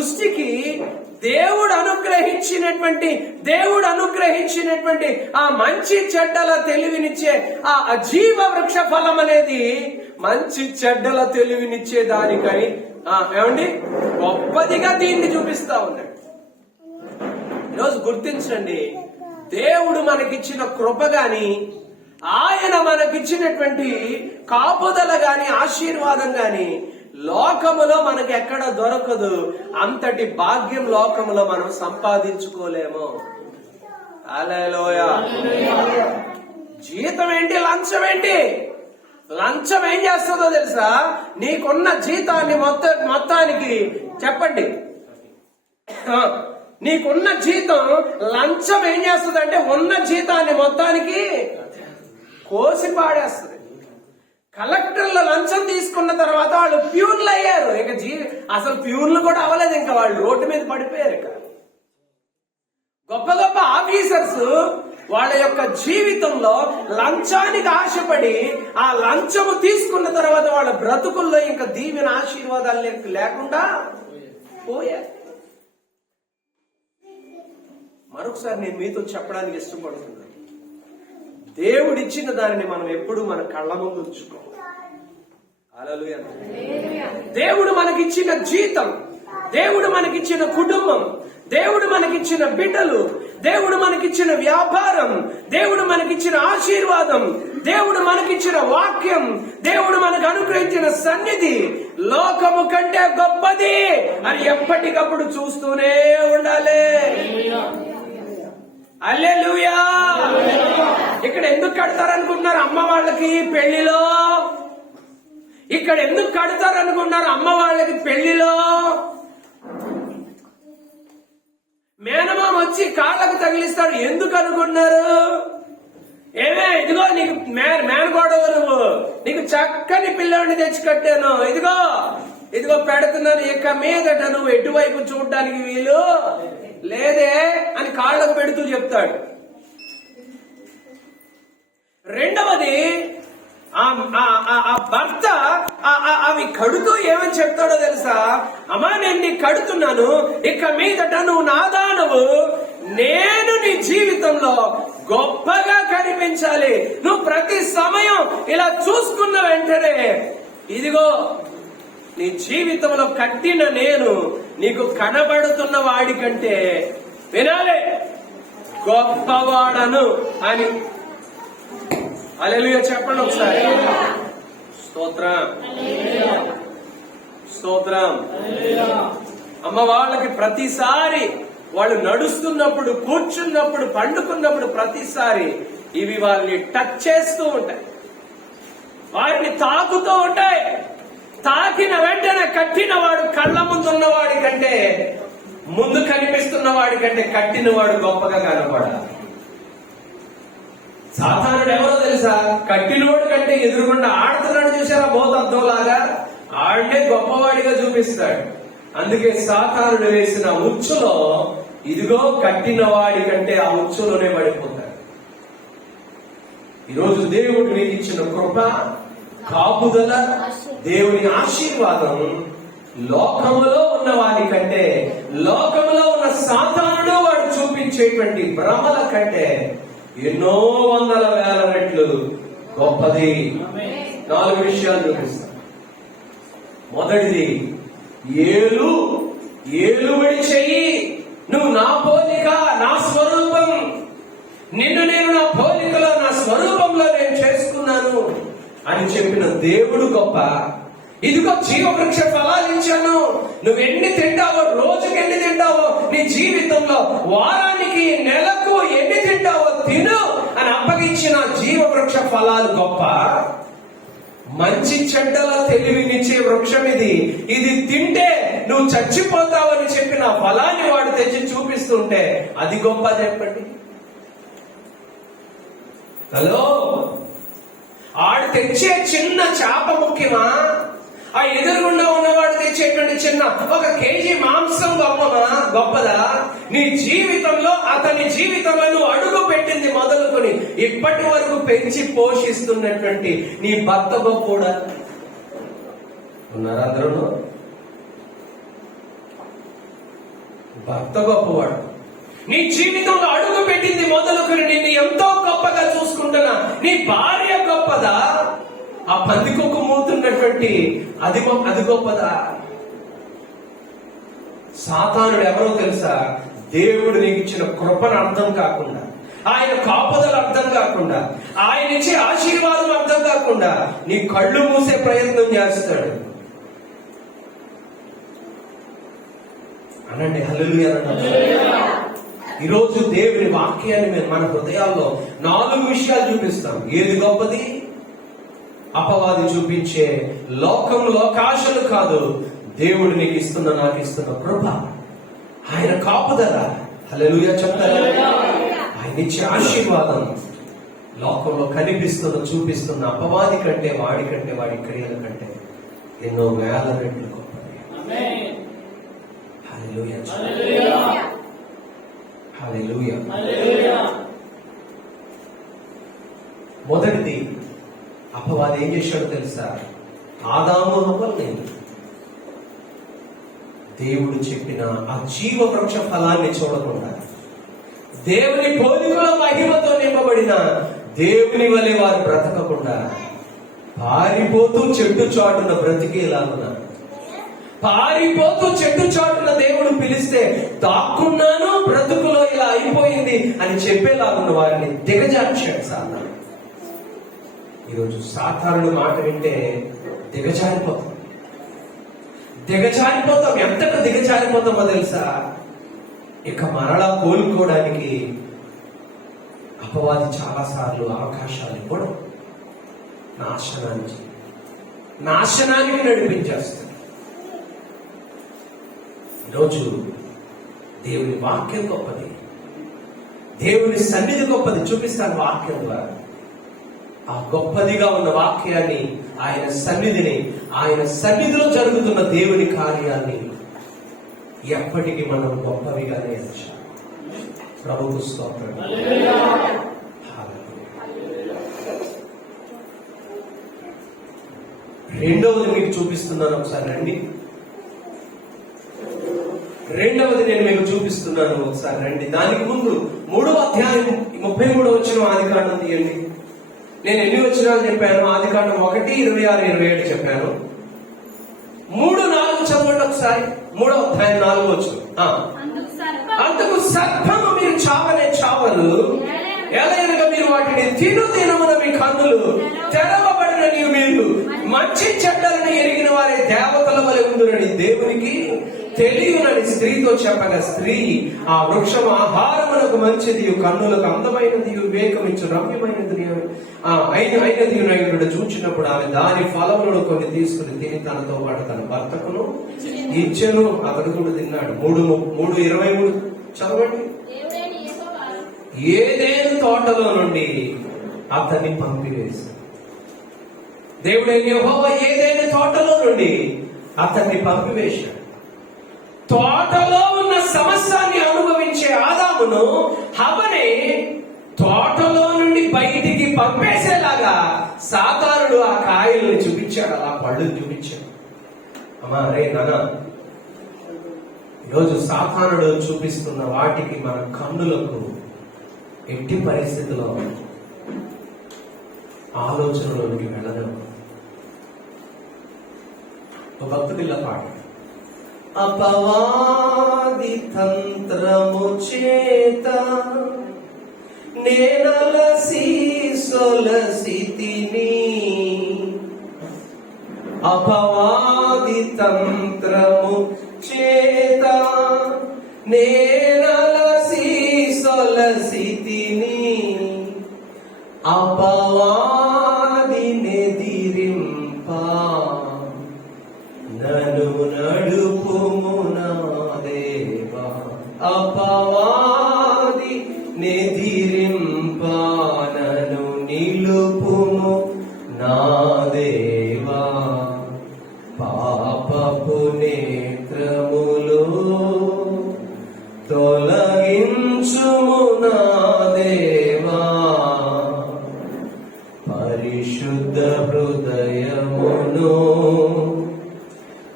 సృష్టికి దేవుడు అనుగ్రహించినటువంటి ఆ మంచి చెడ్డల తెలివినిచ్చే ఆ అజీవ వృక్ష ఫలం అనేది మంచి చెడ్డల తెలివినిచ్చే దానికై ఏమండి గొప్పదిగా దీన్ని చూపిస్తా ఉన్నాడు. ఈరోజు గుర్తించండి, దేవుడు మనకిచ్చిన కృప గాని, ఆయన మనకిచ్చినటువంటి కాపుదల గాని, ఆశీర్వాదం గాని లోకములో మనకి ఎక్కడ దొరకదు. అంతటి భాగ్యం లోకములో మనం సంపాదించుకోలేము. హల్లెలూయా. జీతం ఏంటి, లంచం ఏంటి? లంచం ఏం చేస్తుందో తెలుసా? నీకున్న జీతాన్ని మొత్తానికి చెప్పండి, నీకున్న జీతం లంచం ఏం చేస్తుంది? ఉన్న జీతాన్ని మొత్తానికి కోసి పాడేస్తుంది. కలెక్టర్లు లంచం తీసుకున్న తర్వాత వాళ్ళు ప్యూన్లు అయ్యారు. ఇక అసలు ప్యూన్లు కూడా అవ్వలేదు, ఇంకా వాళ్ళు రోడ్డు మీద పడిపోయారు. ఇక గొప్ప గొప్ప ఆఫీసర్స్ వాళ్ళ యొక్క జీవితంలో లంచానికి ఆశపడి ఆ లంచము తీసుకున్న తర్వాత వాళ్ళ బ్రతుకుల్లో ఇంకా దీవెన ఆశీర్వాదాలు లేకుండా పోయారు. మరొకసారి నేను మీతో చెప్పడానికి ఇష్టపడుతున్నాను, దేవుడిచ్చిన దానిని మనం ఎప్పుడు మన కళ్ళ ముందు ఉంచుకోవాలి. హల్లెలూయా. దేవుడు మనకిచ్చిన జీతం, దేవుడు మనకిచ్చిన కుటుంబం, దేవుడు మనకిచ్చిన బిడ్డలు, దేవుడు మనకిచ్చిన వ్యాపారం, దేవుడు మనకిచ్చిన ఆశీర్వాదం, దేవుడు మనకిచ్చిన వాక్యం, దేవుడు మనకు అనుగ్రహించిన సన్నిధి లోకము కంటే గొప్పది అని ఎప్పటికప్పుడు చూస్తూనే ఉండాలి. హల్లెలూయా. ఇక్కడ ఎందుకు కడతారనుకుంటున్నారు అమ్మ వాళ్ళకి పెళ్లిలో? ఇక్కడ ఎందుకు కడతారనుకుంటున్నారు అమ్మ వాళ్ళకి పెళ్లిలో? మేనమామ వచ్చి కాళ్ళకు తగిలిస్తాడు. ఎందుకు అనుకుంటున్నారు? ఏమే, ఇదిగో నీకు మేనగోడవు, నువ్వు నీకు చక్కని పిల్లోడిని తెచ్చి కట్టాను, ఇదిగో పెడుతున్నాను, ఇక మీదట నువ్వు ఎటువైపు చూడడానికి వీలు లేదే అని కాళ్ళకు పెడుతూ చెప్తాడు. రెండవది, ఆ భర్త అవి కడుతూ ఏమని చెప్తాడో తెలుసా? అమ్మా, నేను నీ కడుతున్నాను, ఇక మీదట నువ్వు నాదానవు, నేను నీ జీవితంలో గొప్పగా కనిపించాలి. నువ్వు ప్రతి సమయం ఇలా చూసుకున్న వెంటనే ఇదిగో నీ జీవితంలో కట్టిన నేను నీకు కనబడుతున్న వాడి కంటే వినాలే గొప్పవాడను అని. హల్లెలూయా చెప్పండి ఒకసారి. స్తోత్రం, స్తోత్రం. అమ్మ వాళ్ళకి ప్రతిసారి వాళ్ళు నడుస్తున్నప్పుడు, కూర్చున్నప్పుడు, పండుకున్నప్పుడు ప్రతిసారి ఇవి వాళ్ళని టచ్ చేస్తూ ఉంటాయి, వారిని తాకుతూ ఉంటాయి. తాకిన వెంటనే కట్టినవాడు కళ్ళ ముందున్నవాడి కంటే, ముందు కనిపిస్తున్న వాడి కంటే కట్టినవాడు గొప్పగా కనపడాలి. సాతానుడు ఎవరో తెలుసా? కట్టినోడు కంటే ఎదురుగుండా ఆడుతున్నాడు చూసారా, భూతద్దంలాగా, ఆడే గొప్పవాడిగా చూపిస్తాడు. అందుకే సాతానుడు వేసిన ఉచ్చులో ఇదిగో కట్టినవాడి కంటే ఆ ఉచ్చులోనే పడిపోతాడు. ఈరోజు దేవుడు మీకు ఇచ్చిన కృప, కాపుదల, దేవుని ఆశీర్వాదం లోకములో ఉన్న వారి కంటే, లోకములో ఉన్న సాతానుడు వాడు చూపించేటువంటి భ్రమల కంటే ఎన్నో వందల వేల రెట్లు గొప్పది. 4 విషయాలు చూపిస్తాను. మొదటిది, ఏలుబడి చెయ్యి, నువ్వు నా పోలిక, నా స్వరూపం, నిన్ను నేను నా పోలికలో, నా స్వరూపంలో నేను చేసుకున్నాను అని చెప్పిన దేవుడు గొప్ప. ఇదిగో జీవవృక్ష ఫలాలు ఇచ్చాను, నువ్వు ఎన్ని తింటావో, రోజుకి ఎన్ని తింటావో, నీ జీవితంలో వారానికి, నెలకు ఎన్ని తింటావో తిను అని అప్పగించిన జీవవృక్ష ఫలాలు గొప్ప. మంచి చెడ్డల తెలివినిచ్చే వృక్షం ఇది తింటే నువ్వు చచ్చిపోతావని చెప్పిన ఫలాన్ని వాడు తెచ్చి చూపిస్తుంటే అది గొప్ప. చెప్పండి. హలో, ఆడు తెచ్చే చిన్న చేప ముఖ్యమా? ఆ ఎదురుగుండా ఉన్నవాడు తెచ్చేటువంటి చిన్న 1 కేజీ మాంసం గొప్పదా? నీ జీవితంలో, అతని జీవితంలో నువ్వు అడుగు పెట్టింది మొదలుకొని ఇప్పటి వరకు పెంచి పోషిస్తున్నటువంటి నీ భర్త గొప్పోడా? ఉన్నారా అందరూ? భర్త గొప్పవాడు. నీ జీవితంలో అడుగు పెట్టింది మొదలుకొని నిన్ను ఎంతో గొప్పగా చూసుకుంటున్నా నీ భార్య గొప్పదా? ఆ పందికొక్క మూతున్నటువంటి అది గొప్పదా? సాతానుడు ఎవరో తెలుసా? దేవుడు నీకు ఇచ్చిన కృపను అర్థం కాకుండా, ఆయన కాపుదలు అర్థం కాకుండా, ఆయన ఇచ్చే ఆశీర్వాదం అర్థం కాకుండా నీ కళ్ళు మూసే ప్రయత్నం చేస్తాడు. అనండి హల్లెలూయా. ఈరోజు దేవుని వాక్యాన్ని మేము మన హృదయాల్లో 4 విషయాలు చూపిస్తాం. ఏది గొప్పది? అపవాది చూపించే లోకాశలు కాదు, దేవుడు నీకు ఇస్తున్న నాకు ఇస్తున్న కృప, ఆయన కాపుదల. హల్లెలూయా చెప్తారా? ఆయన ఇచ్చే ఆశీర్వాదం లోకంలో చూపిస్తున్న అపవాది కంటే, వాడి క్రియల కంటే ఎన్నో వేల రెట్లు గొప్పది. హల్లెలూయా హల్లెలూయా. మొదటిది, అపవాది ఏం చేశాడో తెలుసా? ఆదాము హవ్వల్ని దేవుడు చెప్పిన ఆ జీవ వృక్ష ఫలాన్ని చూడకుండా, దేవుని పోలికలో మహిమతో నింపబడిన దేవుని వలె వారు బ్రతకకుండా పారిపోతూ చెట్టు చాటున బ్రతికేలాగున, పారిపోతూ చెట్టు చాటున దేవుడు పిలిస్తే దాక్కున్నాను, బ్రతుకులో ఇలా అయిపోయింది అని చెప్పేలాగున్న వారిని దిగజార్చాడు సాతాను. ఈరోజు సాతానుడు మాట వింటే దిగజారిపోతాం. ఎంతగా దిగజారిపోతామో తెలుసా? ఇక మరలా కోలుకోవడానికి అపవాది చాలా సార్లు అవకాశాలు ఇవ్వడం, నాశనానికి నడిపించేస్తాడు. ఈరోజు దేవుని వాక్యం గొప్పది, దేవుని సన్నిధి గొప్పది. చూపిస్తాను వాక్యం ద్వారా. ఆ గొప్పదిగా ఉన్న వాక్యాన్ని, ఆయన సన్నిధిలో జరుగుతున్న దేవుని కార్యాన్ని ఎప్పటికీ మనం గొప్పవిగానే ప్రభువు స్తోత్రం. రెండవది మీకు చూపిస్తున్నాను, ఒకసారి రండి. రెండవది నేను మీకు చూపిస్తున్నాను, ఒకసారి రండి. దానికి ముందు 3వ అధ్యాయం 33వ వచనం ఆదికాండం తీయండి. నేను ఎన్ని వచనాలు చెప్పాను? ఆదికాండం 1, 26, 27 చెప్పాను. 3, 4 చదవండి ఒకసారి. 3వ అధ్యాయం 4వ వచనం. అందుకు సర్పము మీరు చావనే చావలు, ఎలాగనగా మీరు వాటిని తినుమున మీ కన్నులు తెరవబడిన మీరు మంచి చెడ్డలను ఎరిగిన వారే దేవతల వలె ఉండునని దేవునికి తెలియనని స్త్రీతో చెప్పగా, స్త్రీ ఆ వృక్షం ఆహారమునకు మంచిది, కన్నులకు అందమైనది, వివేకమిచ్చు రమ్యమైనది అయినది చూచినప్పుడు ఆమె దాని ఫలములను కొన్ని తీసుకుని తిని తనతో పాటు తన భర్తకును ఇచ్చెను, అతడు కూడా తిన్నాడు. 3:23 చదవండి. ఏదేను తోటలో నుండి అతన్ని పంపివేశాడు. దేవుడైన యెహోవా ఏదేను తోటలో నుండి అతన్ని పంపివేశాడు. తోటలో ఉన్న సమస్యని అనుభవించే ఆదామును, హవ్వని తోటలో నుండి బయటికి పంపేసేలాగా సాతానుడు ఆ కాయల్ని చూపించాడు, ఆ పళ్ళుని చూపించాడు. అమ్మా రే నాన్న, ఈరోజు సాతానుడు చూపిస్తున్న వాటికి మన కన్నులకు ఎట్టి పరిస్థితిలో ఆలోచనలోకి వెళ్ళలేము. ఒక భక్తుడిలా పాట, అపవాది తంత్రము చేత నేనలసి సొలసితిని, అపవాది తంత్రము చేత నేనలసి సొలసితిని, అపవాది నెదిరింప నన్ను నడుపుము నా దేవా, అపవాది నెదిరింప నన్ను నిలుపుము నా దేవా, పాపపు నేత్రములు తొలగించుము నా దేవా, పరిశుద్ధ హృదయమును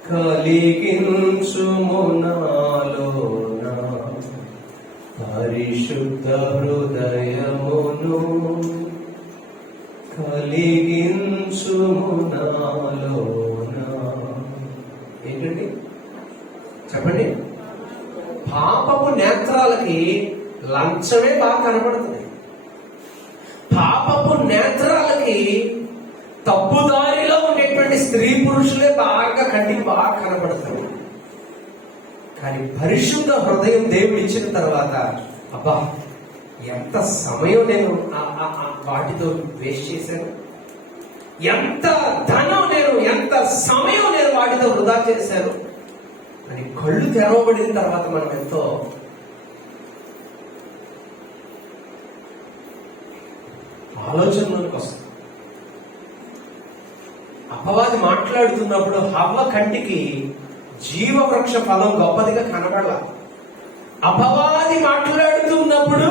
కలిగించుము నాలోన. పరిశుద్ధ హృదయమును కలిగించుము నాలోన. ఏంటండి చెప్పండి? పాపపు నేత్రాలకి లంచమే బాగా కనబడుతుంది. పాపపు నేత్రాలకి తప్పుదారిలో ఉండేటువంటి స్త్రీ పురుషులే బాగా కంటికి బాగా కనబడతారు. కానీ పరిశుద్ధ హృదయం దేవుడు ఇచ్చిన తర్వాత అబ్బా ఎంత సమయం నేను వాటితో వేస్ట్ చేశాను, ఎంత ధనం నేను, ఎంత సమయం నేను వాటితో వృధా చేశాను అని కళ్ళు తెరవబడిన తర్వాత మనం ఎంతో ఆలోచనలోకి వస్తాం. అపవాది మాట్లాడుతున్నప్పుడు హవ్వ కంటికి జీవవృక్ష ఫలం గొప్పదిగా కనబడాల. అపవాది మాట్లాడుతున్నప్పుడు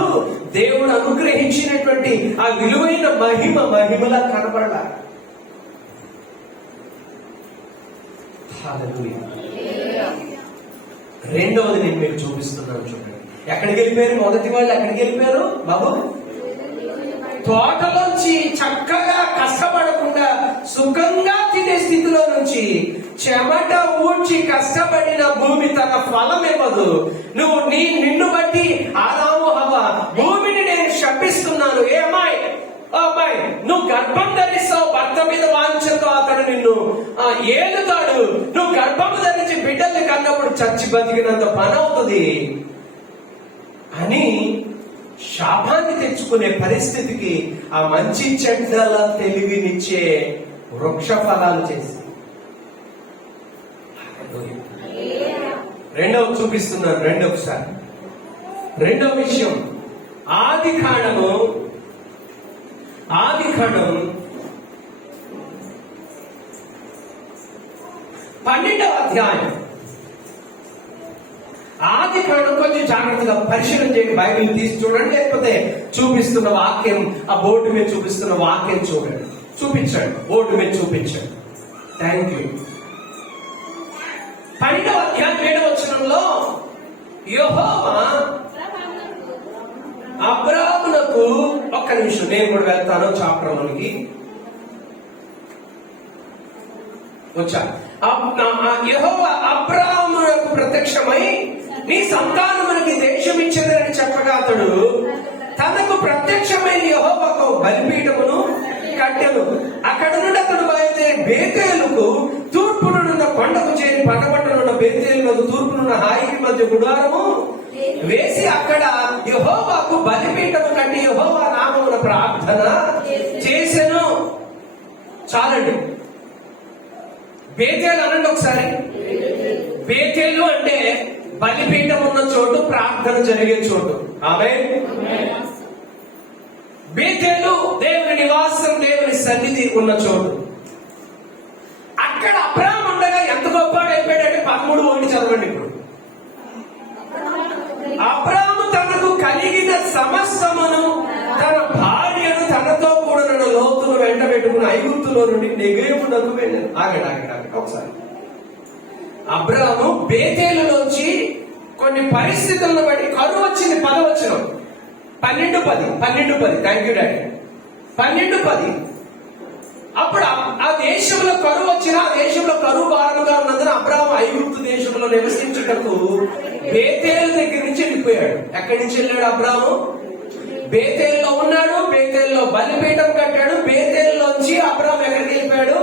దేవుడు అనుగ్రహించినటువంటి ఆ విలువైన మహిమలా కనబడాల. రెండవది నేను మీకు చూపిస్తున్నాను, చూడండి. ఎక్కడికి వెళ్ళిపోయారు? మొదటి వాళ్ళు ఎక్కడికి వెళ్ళిపోయారు బాబు? తోటలోంచి చక్కగా కష్టపడకుండా సుఖంగా తినే స్థితిలో నుంచి చెమట ఊడ్చి కష్టపడిన భూమి తన ఫలం ఇవ్వదు. నిన్ను బట్టి ఆదాము హవ్వ భూమిని నేను శపిస్తున్నాను. ఏ అమ్మాయి, అమ్మాయి నువ్వు గర్భం ధరిస్తావు, భర్త మీద వాంఛతో అతడు నిన్ను ఏలుతాడు. నువ్వు గర్భం ధరించి బిడ్డల్ని కన్నప్పుడు చచ్చి బతికినంత పని అవుతుంది అని శాపాన్ని తెచ్చుకునే పరిస్థితికి ఆ మంచి చెడ్డల తెలివినిచ్చే వృక్ష ఫలాలు చేసి రెండవ చూపిస్తున్నాను. రెండవ విషయం ఆది కాండం 12వ అధ్యాయం. ఆది కాండం కొంచెం జాగ్రత్తగా పరిశీలన చేయండి. బైబిల్ తీసి చూడండి, లేకపోతే చూపిస్తున్న వాక్యం, ఆ బోర్డు మీద చూపిస్తున్న వాక్యం చూడండి. చూపించండి, బోర్డు మీద చూపించండి. Thank you. 12వ అధ్యాయం 7వ వచనంలో యెహోవా అబ్రాహామునకు, ఒక్క నిమిషం నేను కూడా వెళ్తాను చాప్టర్లోనికి వచ్చా. యెహోవా అబ్రాహామునకు ప్రత్యక్షమై నీ సంతానమునకి దేశం ఇచ్చేదని చెప్పగా అతడు తనకు ప్రత్యక్షమైన యెహోవాకు బలిపీఠమును కట్టెను. అక్కడ నుండి అతడు బయలుదేరి బేతేలుకు తూర్పునున్న కొండకు చేరి పట్టబట్టనున్న బేతేలు తూర్పునున్న హాయికి మధ్య గుడారము వేసి అక్కడ యెహోవాకు బలిపీఠము కట్టి యెహోవా నామమున ప్రార్థన చేసెను. చాలండి. బేతేలు అనండి ఒకసారి. బేతేలు అంటే బలిపీఠం ఉన్న చోటు, ప్రార్థన జరిగే చోటు. ఆమేన్. బేతేలు దేవుని నివాసం, దేవుని సన్నిధి ఉన్న చోటు. అక్కడ అబ్రాహాము ఉండగా ఎంత గొప్పవాడు అయిపోయాడంటే 13:1 చదవండి. ఇప్పుడు అబ్రాహాము తనకు కలిగిన సమస్తమును, తన భార్యను తనతో కూడిన లోతును వెంట పెట్టుకుని ఐగుప్తులో నుండి నెగేమునకు వెళ్ళాను. ఆగండి ఒకసారి. అబ్రాహాము బేతేలులోంచి కొన్ని పరిస్థితులను బట్టి కరువు వచ్చింది. 10వ వచనం 12:10. Thank you daddy. 12:10. అప్పుడు ఆ దేశంలో కరువు వచ్చిన, ఆ దేశంలో కరువు భారముగా ఉన్నందున అబ్రాహాము ఐగుప్తు దేశంలో నివసించుటకు బేతేలు దగ్గర నుంచి వెళ్ళిపోయాడు. ఎక్కడి నుంచి వెళ్ళాడు అబ్రాహాము? బేతేల్లో ఉన్నాడు. బేతేల్లో బలిపీఠం కట్టాడు. బేతేల్లోంచి అబ్రాహాము ఎక్కడికి వెళ్ళిపోయాడు?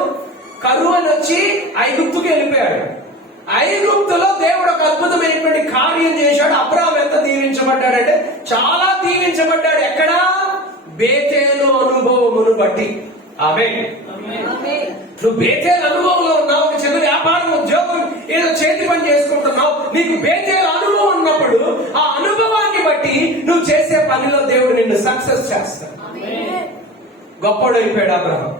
కరువు అని వచ్చి ఐగుప్తుకి వెళ్ళిపోయాడు. ఐగుప్తులో దేవుడు ఒక అద్భుతమైనటువంటి కార్యం చేశాడు. అబ్రాహాము ఎంత దీవించబడ్డాడంటే చాలా దీవించబడ్డాడు. ఎక్కడ? బేతేలు అనుభవమును బట్టి. ఆమేన్. నువ్వు బేతేలు అనుభవంలో ఉన్నావు, ఒక చిన్న వ్యాపారం, ఉద్యోగం, ఏదో చేతి పని చేసుకుంటున్నావు. నీకు బేతేలు అనుభవం ఉన్నప్పుడు ఆ అనుభవాన్ని బట్టి నువ్వు చేసే పనిలో దేవుడు నిన్ను సక్సెస్ చేస్తాడు. గొప్పడు అయిపోయాడు అబ్రాహాము.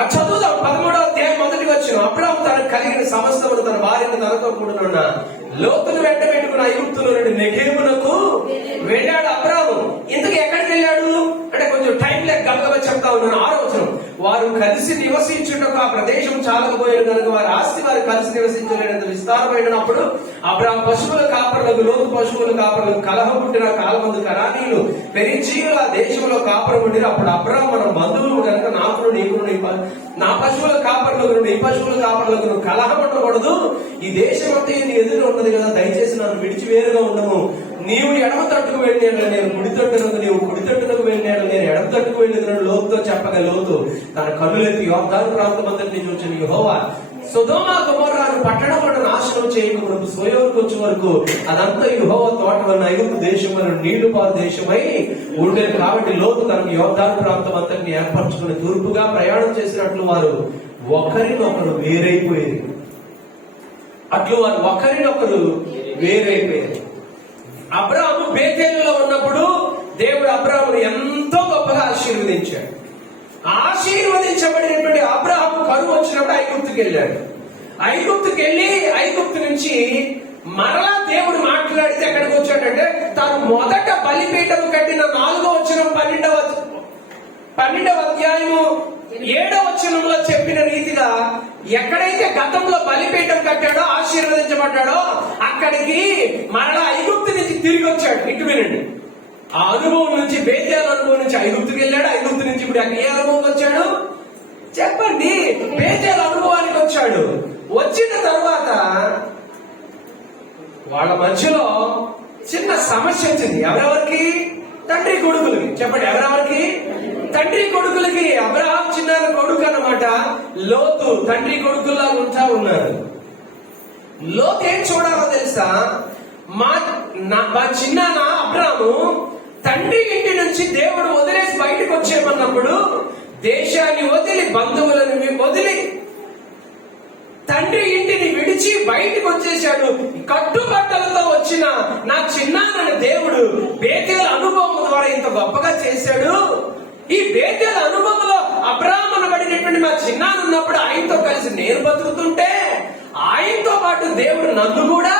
అది చదువుదాం. 13వ అధ్యాయం 1వ వచనం. అబ్రాహాము తనకు కలిగిన సమస్తమును, తన భార్యను తనతో కూడిన లోతును వెంట పెట్టుకున్న ఐగుప్తులో నుండి నెగేమునకు వెళ్ళాడు అబ్రాహాము. ఇంతకు ఎక్కడికి వెళ్ళాడు అంటే కొంచెం టైం లేక గబగబా చెప్తా ఉన్నాను. 6వ వచనం. వారు కలిసి నివసించుటకు కొరకు ఆ ప్రదేశం చాలకపోయారు కనుక వారి ఆస్తి వారు కలిసి నివసించలేనంత విస్తారమైనప్పుడు అబ్రాహాం పశువుల కాపరులకు, లోతు పశువుల కాపరులకు కలహం పుట్టిన కాలమందు కనానీయులు పెరిచీయుల దేశంలో కాపురం ఉండి అప్పుడు అబ్రాహాం మన బంధువులు కనుక నాకును నీకును నా పశువుల కాపరులకు నీ పశువుల కాపరులకు కలహం ఉండకూడదు, ఈ దేశం అంతా నీ ఎదురు ఉన్నది కదా, దయచేసి నన్ను విడిచి వేరుగా ఉండము. నీవు ఎడమ తట్టుకు వెళ్ళాను, నేను కుడి తట్టునకు, నీవు కుడి తట్టునకు వెళ్ళాను, నేను ఎడమ తట్టుకు వెళ్ళినాను లోతుతో చెప్పగా లోతు తన కన్నులెత్తి యోర్దాను ప్రాంతం అంతటి నుంచి వచ్చిన యెహోవా సొదొమ గొమొర్రాను పట్టణములను నాశనం చేయక సోయోరుకు వచ్చే వరకు అదంతా యెహోవా తోట వలన ఐగుప్తు దేశం వలన నీళ్లు పాలు దేశమై ఉండేది. కాబట్టి లోతు తనకు యోర్దాను ప్రాంతం అంతటిని ఏర్పరచుకుని తూర్పుగా ప్రయాణం చేసినట్లు వారు ఒకరినొకరు వేరైపోయేది. అట్లు వారు ఒకరినొకరు వేరైపోయారు. అబ్రాహాము బేతేలులో ఉన్నప్పుడు దేవుడు అబ్రాహామును ఎంతో గొప్పగా ఆశీర్వదించాడు. ఆశీర్వదించబడినటువంటి అబ్రాహాము కరువు వచ్చినప్పుడు ఐగుప్తుకి వెళ్ళాడు. ఐగుప్తుకి వెళ్ళి ఐగుప్తు నుంచి మరలా దేవుడు మాట్లాడితే ఎక్కడికి వచ్చాడంటే తాను మొదట బలిపీఠం కట్టిన 4వ వచనం 12వ అధ్యాయము 7వ వచనంలో చెప్పిన రీతిగా ఎక్కడైతే గతంలో బలిపీఠం కట్టాడో ఆశీర్వదించబడ్డాడో అక్కడికి మరలా ఐగుప్తు నుంచి తిరిగి వచ్చాడు. ఇటు వినండి, ఆ అనుభవం నుంచి బేతేలు అనుభవం నుంచి ఐగుప్తుకి వెళ్ళాడు. ఐగుప్తు నుంచి ఇప్పుడు ఏ అనుభవం వచ్చాడు చెప్పండి? బేతేలు అనుభవానికి వచ్చాడు. వచ్చిన తర్వాత వాళ్ళ మధ్యలో చిన్న సమస్య వచ్చింది. ఎవరెవరికి? తండ్రి కొడుకులకి. చెప్పండి, ఎవరెవరికి? తండ్రి కొడుకులకి. అబ్రహాం చిన్న కొడుకు అన్నమాట. లోతు తండ్రి కొడుకుల్లా ఉంటా ఉన్నారు. లోతు ఏం చూడాలో తెలుసా? మా చిన్నాన్న అబ్రాము తండ్రి ఇంటి నుంచి దేవుడు వదిలేసి బయటకు వచ్చేమన్నప్పుడు దేశాన్ని వదిలి బంధువులను వదిలి తండ్రి ఇంటిని విడిచి బయటకు వచ్చేశాడు. కట్టుబట్టలతో వచ్చిన నా చిన్నాన్నని దేవుడు బేతేలు అనుభవం ద్వారా ఇంత గొప్పగా చేశాడు. ఈ బేతేలు అనుభవంలో అబ్రాహాము అనబడినటువంటి మా చిన్నాన్న ఉన్నప్పుడు ఆయనతో కలిసి నేను బతుకుతుంటే ఆయనతో పాటు దేవుడు నన్ను కూడా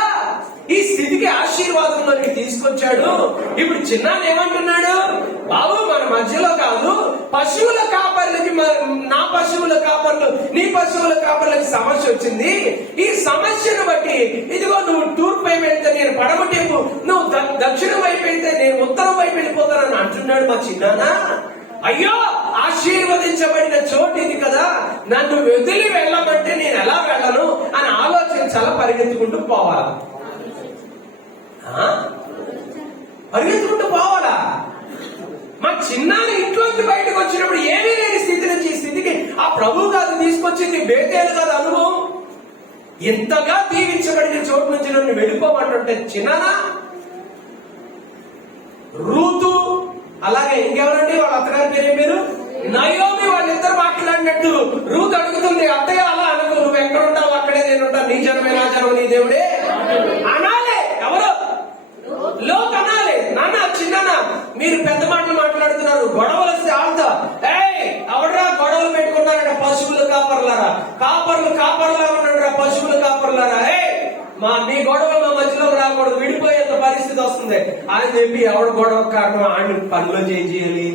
ఈ స్థితికి ఆశీర్వాదంలోకి తీసుకొచ్చాడు. ఇప్పుడు చిన్నాన్న ఏమంటున్నాడు? బాబు మన మధ్యలో కాదు, పశువుల కాపర్లకి, నా పశువుల కాపర్లు నీ పశువుల కాపర్లకి సమస్య వచ్చింది. ఈ సమస్యను బట్టి ఇదిగో నువ్వు తూర్పు వైపు వెళ్తే నేను పడమటేపు, నువ్వు దక్షిణం వైపు వెళ్తే నేను ఉత్తరం వైపు వెళ్ళిపోతానని అంటున్నాడు మా చిన్నాన్న. అయ్యో, ఆశీర్వదించబడిన చోటు ఇది కదా, నన్ను వదిలి వెళ్ళమంటే నేను ఎలా వెళ్ళను అని ఆలోచించాలా, పరిగెత్తుకుంటూ పోవాలా? పరిగెత్తుకుంటూ పోవాలా? మా చిన్నాన్న ఇంట్లోకి బయటకు వచ్చినప్పుడు ఏమీ లేని స్థితి నుంచి ఈ స్థితికి ఆ ప్రభు కాదు తీసుకొచ్చింది, బేతేలు కాదు అనుభవం. ఇంతగా దీవించబడిన చోటు నుంచి నన్ను వెళ్ళిపోమంటుంటే చిన్నాన్న, రూతు, అలాగే ఇంకెవరండి వాళ్ళ అత్తగారి పేరు మీరు నయోమి, వాళ్ళిద్దరు మాట్లాడినట్టు రూతు అడుగుతుంది, అత్తయ్య అలా అనుకో, నువ్వు ఎక్కడుంటావు అక్కడే నేనుంటా, నీ జనమే నా జనం నీ దేవుడే అనాలే. ఎవరు? లోతు అనాలి. నాన్న, చిన్నాన్న, మీరు పెద్ద మాటలు మాట్లాడుతున్నారు, గొడవలు వస్తే ఆల్తా ఎవడరా గొడవలు పెట్టుకున్నారట? పశువులు కాపర్లారా, కాపర్లా ఉన్నాడు, పశువులు కాపర్లారా, మీ గొడవలు మా మధ్యలో రాకూడదు, విడిపోయేంత పరిస్థితి వస్తుంది అని చెప్పి ఎవడు గొడవ కారణం ఆయన పనిలో చేయాలి,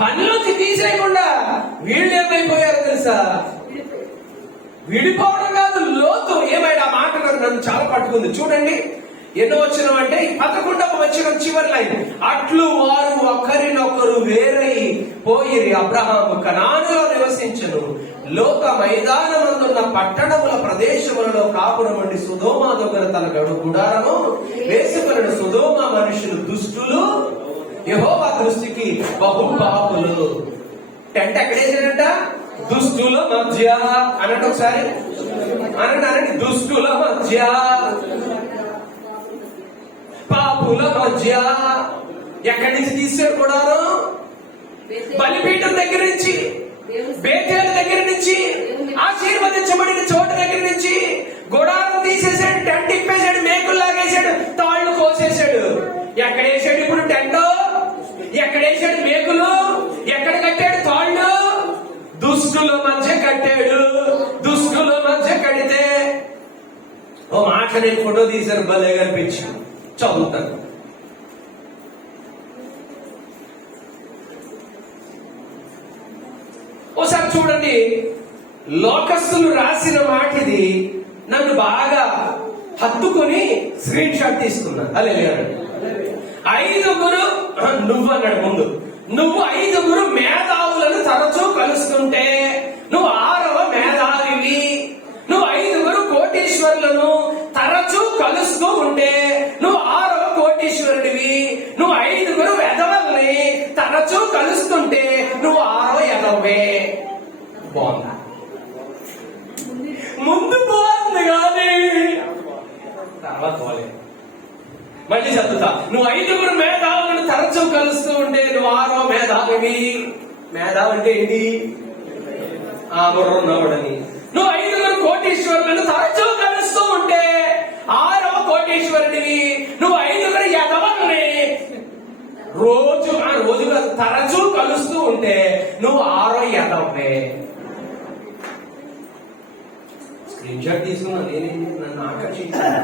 పనిలోకి తీసేయకుండా వీళ్ళు ఏమైపోయారు తెలుసా? విడిపోవడం కాదు, లోతు ఏమైనా ఆ మాట నన్ను చాలా పట్టుకుంది. చూడండి ఎన్నో వచనం అంటే 11వ వచనం చివరి లైన్, అట్లు వారు ఒకరినొకరు వేరై పోయిరి. అబ్రహాము కనానులో నివసించను, లోక మైదానమందున్న పట్టణముల ప్రదేశములలో కాపురం ఉండి సొదొమ దగ్గర తన గుడారము వేసుకున్న సొదొమ మనుషులు దుష్టులు, యెహోవా దృష్టికి బహు పాపులు. టెంట్ ఎక్కడేసాడంట? దుష్టుల మధ్య అన్నట్టు. ఒకసారి అనండి, దుష్టుల మధ్య, పాపుల మధ్య. ఎక్కడి నుంచి తీసారు కూడాను? బలిపీఠం దగ్గర నుంచి, బేతేలు దగ్గర నుంచి, ఆశీర్వదించబడిన చోటు దగ్గర నుంచి గుడారం తీసేసాడు, టెంట్ ఇప్పేశాడు, మేకులు లాగేశాడు, తాళ్లు కోసేశాడు. ఎక్కడేసాడు ఇప్పుడు టెంట్? ఎక్కడేసాడు మేకులు? ఎక్కడ కట్టాడు తాళ్లు? దుష్టుల మధ్య కట్టాడు. దుష్టుల మధ్య కడితే ఓ మాట నేను ఫోటో తీశాను, భలే కనిపించి చదువుతాను. లోకస్తులు రాసిన మాట ఇది నన్ను బాగా హత్తుకొని స్క్రీన్ షాట్ తీసుకున్నాను. హల్లెలూయా. 5గురు నువ్వు అన్నాడు ముందు. నువ్వు 5గురు మేధావులను తరచూ కలుస్తుంటే నువ్వు 6వ మేధావివి. నువ్వు 5గురు కోటీశ్వరులను తరచూ కలుస్తూ ఉంటే నువ్వు 6వ కోటీశ్వరుడివి. నువ్వు 5గురు ఎదవల్ని తరచూ కలుస్తుంటే నువ్వు 6వ ఎదవే. బాగుందా? ముందు బాగుంది కానీ తర్వాత బాలేదు. మళ్ళీ చదువుతా. నువ్వు 5గురు మేధావులను తరచూ కలుస్తూ ఉంటే నువ్వు 6వ మేధావివి. మేధావి అంటే ఏంటి? బుర్రున్నవాడని. నువ్వు 5గురు కోటీశ్వరులను తరచూ కలుస్తూ ఉంటే 6వ కోటీశ్వరుడివి. నువ్వు 5గురు యదవల్ని రోజుగా తరచూ కలుస్తూ ఉంటే నువ్వు 6వ యదవే. స్క్రీన్ షాట్ తీసుకున్నా. నన్ను ఆకర్షించాను.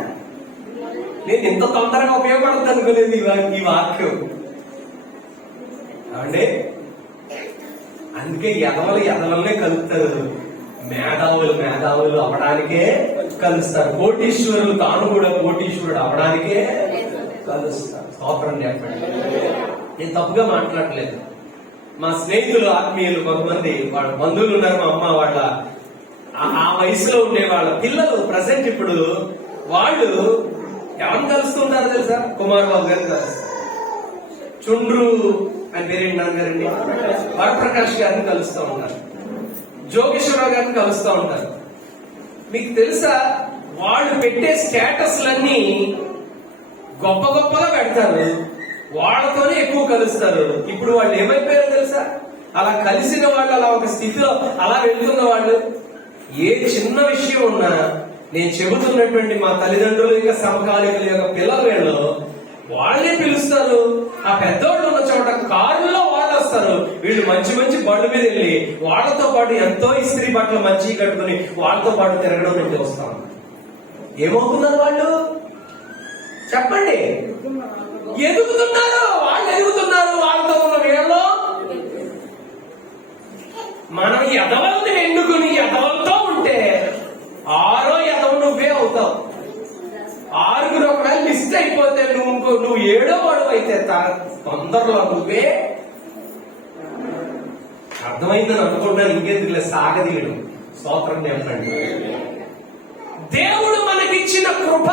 నేను ఇంత తొందరగా ఉపయోగపడుతుంది అనుకోలేదు ఈ వాక్యం. అంటే అందుకే ఎదవలనే కలుపుతారు. మేధావులు అవడానికే కలుస్తారు. కోటీశ్వరులు తాను కూడా కోటీశ్వరుడు అవడానికే కలుస్తారు. స్తోత్రం చెప్పండి. నేను తప్పుగా మాట్లాడలేదు. మా స్నేహితులు ఆత్మీయులు కొంతమంది వాళ్ళ బంధువులు ఉన్నారు. మా అమ్మ వాళ్ళ ఆ వయసులో ఉండే వాళ్ళ పిల్లలు ప్రజెంట్ ఇప్పుడు వాళ్ళు ఎవరిని కలుస్తుంటారు తెలుసా? కుమార్ బాబు గారిని కలుస్తారు. చుండ్రు అని పేరేంటి నాన్నగారండి? వరప్రకాష్ గారిని కలుస్తూ ఉంటారు. జోగేశ్వరరావు గారిని కలుస్తూ ఉంటారు. మీకు తెలుసా వాళ్ళు పెట్టే స్టేటస్లన్నీ గొప్పగా పెడతారు. వాళ్ళతోనే ఎక్కువ కలుస్తారు. ఇప్పుడు వాళ్ళు ఏమైపోయారో తెలుసా? అలా కలిసిన వాళ్ళు అలా ఒక స్థితిలో అలా వెళ్తున్న వాళ్ళు ఏ చిన్న విషయం ఉన్నా నేను చెబుతున్నటువంటి మా తల్లిదండ్రులు ఇంకా సమకాలీకుల యొక్క పిల్లలు వాళ్ళే పిలుస్తారు. ఆ పెద్దవాళ్ళు ఉన్న చోట కారులో వాళ్ళు వస్తారు. వీళ్ళు మంచి బండ్ల మీద వెళ్ళి వాళ్ళతో పాటు ఎంతో ఇస్త్రీ బట్టలు మంచి కట్టుకుని వాళ్ళతో పాటు తిరగడం నేను చూస్తాను. ఏమవుతున్నారు వాళ్ళు? చెప్పండి. ఎదుగుతున్నారు. వాళ్ళు ఎదుగుతున్నారు. వాళ్ళతో ఉన్న వీళ్ళు మనం ఎదవల్ని ఎన్నుకుని ఎదవలతో ఉంటే 6వ ఎదవ నువ్వే అవుతావు. 6గురు ఒకవేళ మిస్ అయిపోతే నువ్వు 7వ వాడు అయితే తొందరలో నువ్వే. అర్థమైందని అనుకుంటాను. ఇంకెందుకులే సాగదీయడం. స్తోత్రం చెప్పండి. దేవుడు మనకిచ్చిన కృప,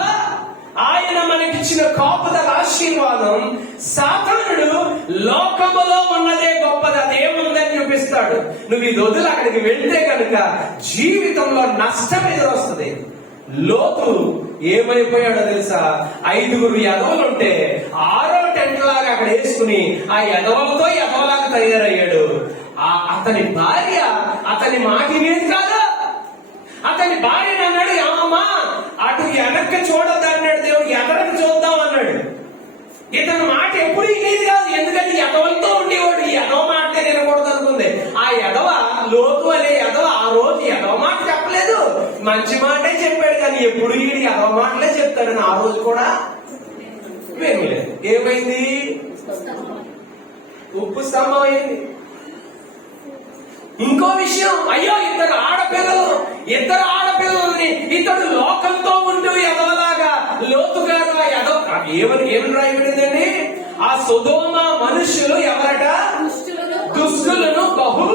ఆయన మనకిచ్చిన కాపుదల ఆశీర్వాదం సాతానుడు లోకములో ఉన్నదే గొప్పది, అదేముందని చూపిస్తాడు. నువ్వు ఇది వదిలి అక్కడికి వెళ్తే కనుక జీవితంలో నష్టం ఎదురొస్తుంది. లోతు ఏమైపోయాడో తెలుసా? 5గురు ఎదవలుంటే 6వ టెంట్ లాగా అక్కడ వేసుకుని ఆ ఎదవలతో ఎదవలాగా తయారయ్యాడు. అతని భార్య అతని మాట వినేది కాదు. అతని భార్యని అన్నాడు, అమ్మా అటు వెనక్కి చూడద్దు అన్నాడు దేవుడు, ఎదరకు చూద్దాం అన్నాడు. ఇతని మాట ఎప్పుడు వినేది కాదు. ఎందుకంటే ఎదవలతో ఉండేవాడు. ఈ ఎదవ మాటే వినకూడదు అనుకుంది. ఆ ఎదవ లోతు అనే ఎదవ ఆ రోజు ఎదవ మాట చెప్పలేదు, మంచి మాటే చెప్పాడు. కానీ ఎప్పుడు వీడు ఎదవ మాటలే చెప్తాడని ఆ రోజు కూడా వినలేదు. ఏమైంది? ఉప్పు స్తంభం అయింది. ఇంకో విషయం, అయ్యో ఇద్దరు ఆడపిల్లల్ని ఇతడు లోకంతో ఉంటూ ఎదవలాగా లోతు గారు ఆ ఎదవ ఏమని రాయబడిందండి? ఆ సొదొమ మనుషులు ఎవరట? దుష్టులను బహు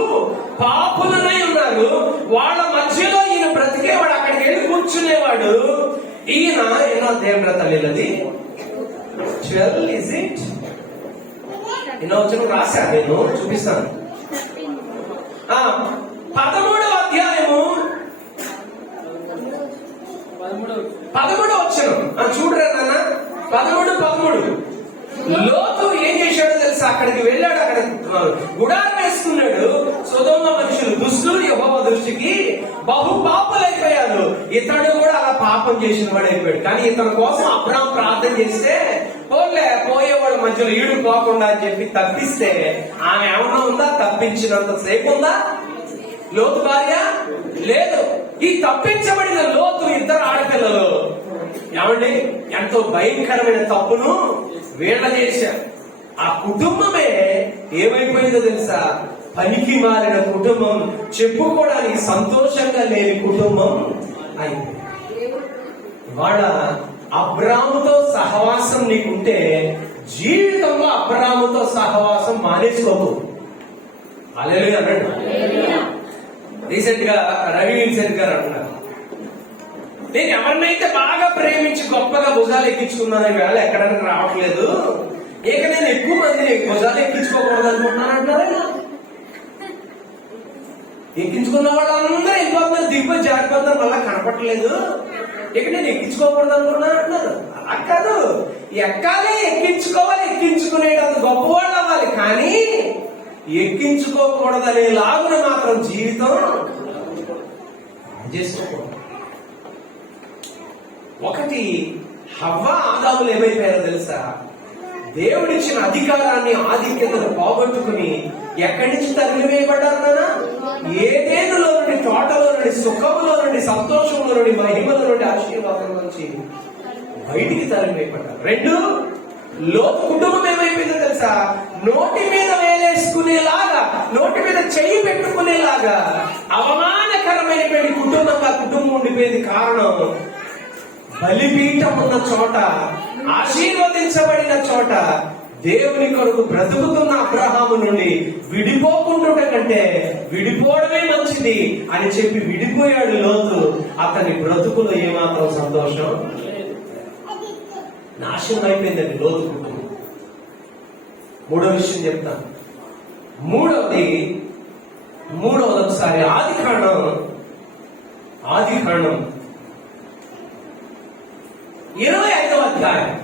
పాపులనై ఉన్నారు. వాళ్ళ మధ్యలో ఈయన బ్రతికేవాడు. అక్కడికి వెళ్ళి కూర్చునేవాడు. ఈయన ఎన్నో దేవర తల్లిది 12 is it? ఎన్నో వచ్చిన రాశా నేను చూపిస్తాను. 13వ అధ్యాయము 13వ వచనం చూడరా నాన్న. 13 లోతు ఏం చేశాడో తెలుసా? అక్కడికి వెళ్ళాడు. అక్కడ గుడారం వేసుకున్నాడు. సొదొమ మనుషులు దుష్టులు యెహోవా దృష్టికి బహు పాపులైపోయారు. ఇతడు కూడా అలా పాపం చేసిన వాడు అయిపోయాడు. కానీ ఇతని కోసం అబ్రాహాము ప్రార్థన చేస్తే పోయేవాడు మధ్యలో ఈడు పోకుండా అని చెప్పి తప్పిస్తే ఆమె ఏమన్నా ఉందా? తప్పించినంత సేపు ఉందా లోతు భార్య? లేదు. ఈ తప్పించబడిన లోతు ఇద్దరు ఆడపిల్లలు ఏమండి ఎంతో భయంకరమైన తప్పును వీళ్ళ చేశారు. ఆ కుటుంబమే ఏమైపోయిందో తెలుసా? పనికి మారిన కుటుంబం, చెప్పుకోవడానికి సంతోషంగా లేని కుటుంబం అయిపోయింది. వాళ్ళ అబ్రాముతో సహవాసం నీకుంటే జీవితంలో అబ్రాముతో సహవాసం మానేసుకోకు. హల్లెలూయా అన్నాడు. రీసెంట్ గా రవి విన్సెంట్ గారు అంటున్నారు, నేను ఎవరినైతే బాగా ప్రేమించి గొప్పగా భుజాలు ఎక్కించుకున్నాను వేళ ఎక్కడానికి రావట్లేదు, ఇక నేను ఎక్కువ మందిని భుజాలు ఎక్కించుకోకూడదు అనుకుంటున్నాను అంటున్నారా? ఎక్కించుకున్న వాళ్ళందరూ వెళ్ళిపోతున్నారు, దిగ్గు జారిపోతున్నారు, మళ్ళా కనపడలేదు, ఇక నేను ఎక్కించుకోకూడదు అనుకున్నాను అంటున్నారు. అలా కాదు, ఎక్కాలి, ఎక్కించుకోవాలి, ఎక్కించుకునేటంత గొప్పవాళ్ళు అవ్వాలి, కానీ ఎక్కించుకోకూడదనే లాగున మాత్రం జీవితం చేసుకోకూడదు. ఒకటి, హవ్వ ఆదాములు ఏమైపోయారో తెలుసా? దేవుడిచ్చిన అధికారాన్ని, ఆధిక్యతను పోగొట్టుకుని ఎక్కడి నుంచి తరిమివేయబడ్డారు నాన్న? ఏదేనులో నుండి, తోటలో నుండి, సుఖంలో నుండి, సంతోషంలో నుండి, మహిమల నుండి, ఆశీర్వాదం నుంచి బయటికి తరిమివేయబడ్డారు. రెండు, లోతు కుటుంబం ఏమైపోయిందో తెలుసా? నోటి మీద వేలేసుకునేలాగా, నోటి మీద చెయ్యి పెట్టుకునేలాగా అవమానకరమైనటువంటి కుటుంబంగా కుటుంబం ఉండిపోయింది. కారణం, బలిపీఠం ఉన్న చోట, ఆశీర్వదించబడిన చోట దేవుని కొరకు బ్రతుకుతున్న అబ్రహాము నుండి విడిపోకుండా కంటే విడిపోవడమే మంచిది అని చెప్పి విడిపోయాడు లోతు. అతని బ్రతుకులో ఏమాత్రం సంతోషం, నాశనం అయిపోయిందండి లోతు కుటుంబం. మూడో విషయం చెప్తాను. మూడవది ఒకసారి ఆదికాండం 25వ అధ్యాయం.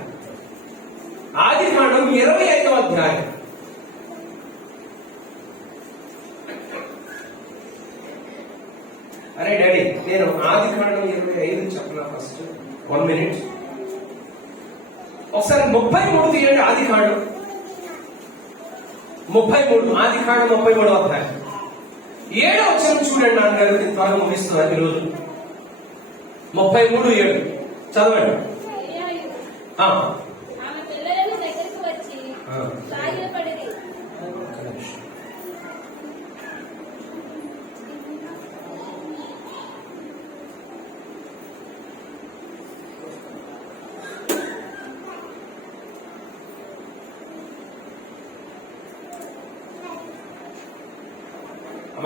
ఆదికాండం 25వ అధ్యాయం. అరే డాడీ, నేను ఆదికాండం 25 చెప్పనా? First 1 minute. ఒకసారి 33 తీయండి. ఆదికాండం 33, ఆదికాండం 33వ అధ్యాయం 7వ వచనం చూడండి. నాన్నగారు త్వరగా ముగిస్తున్నారు ఈరోజు. 33:7 చదవండి.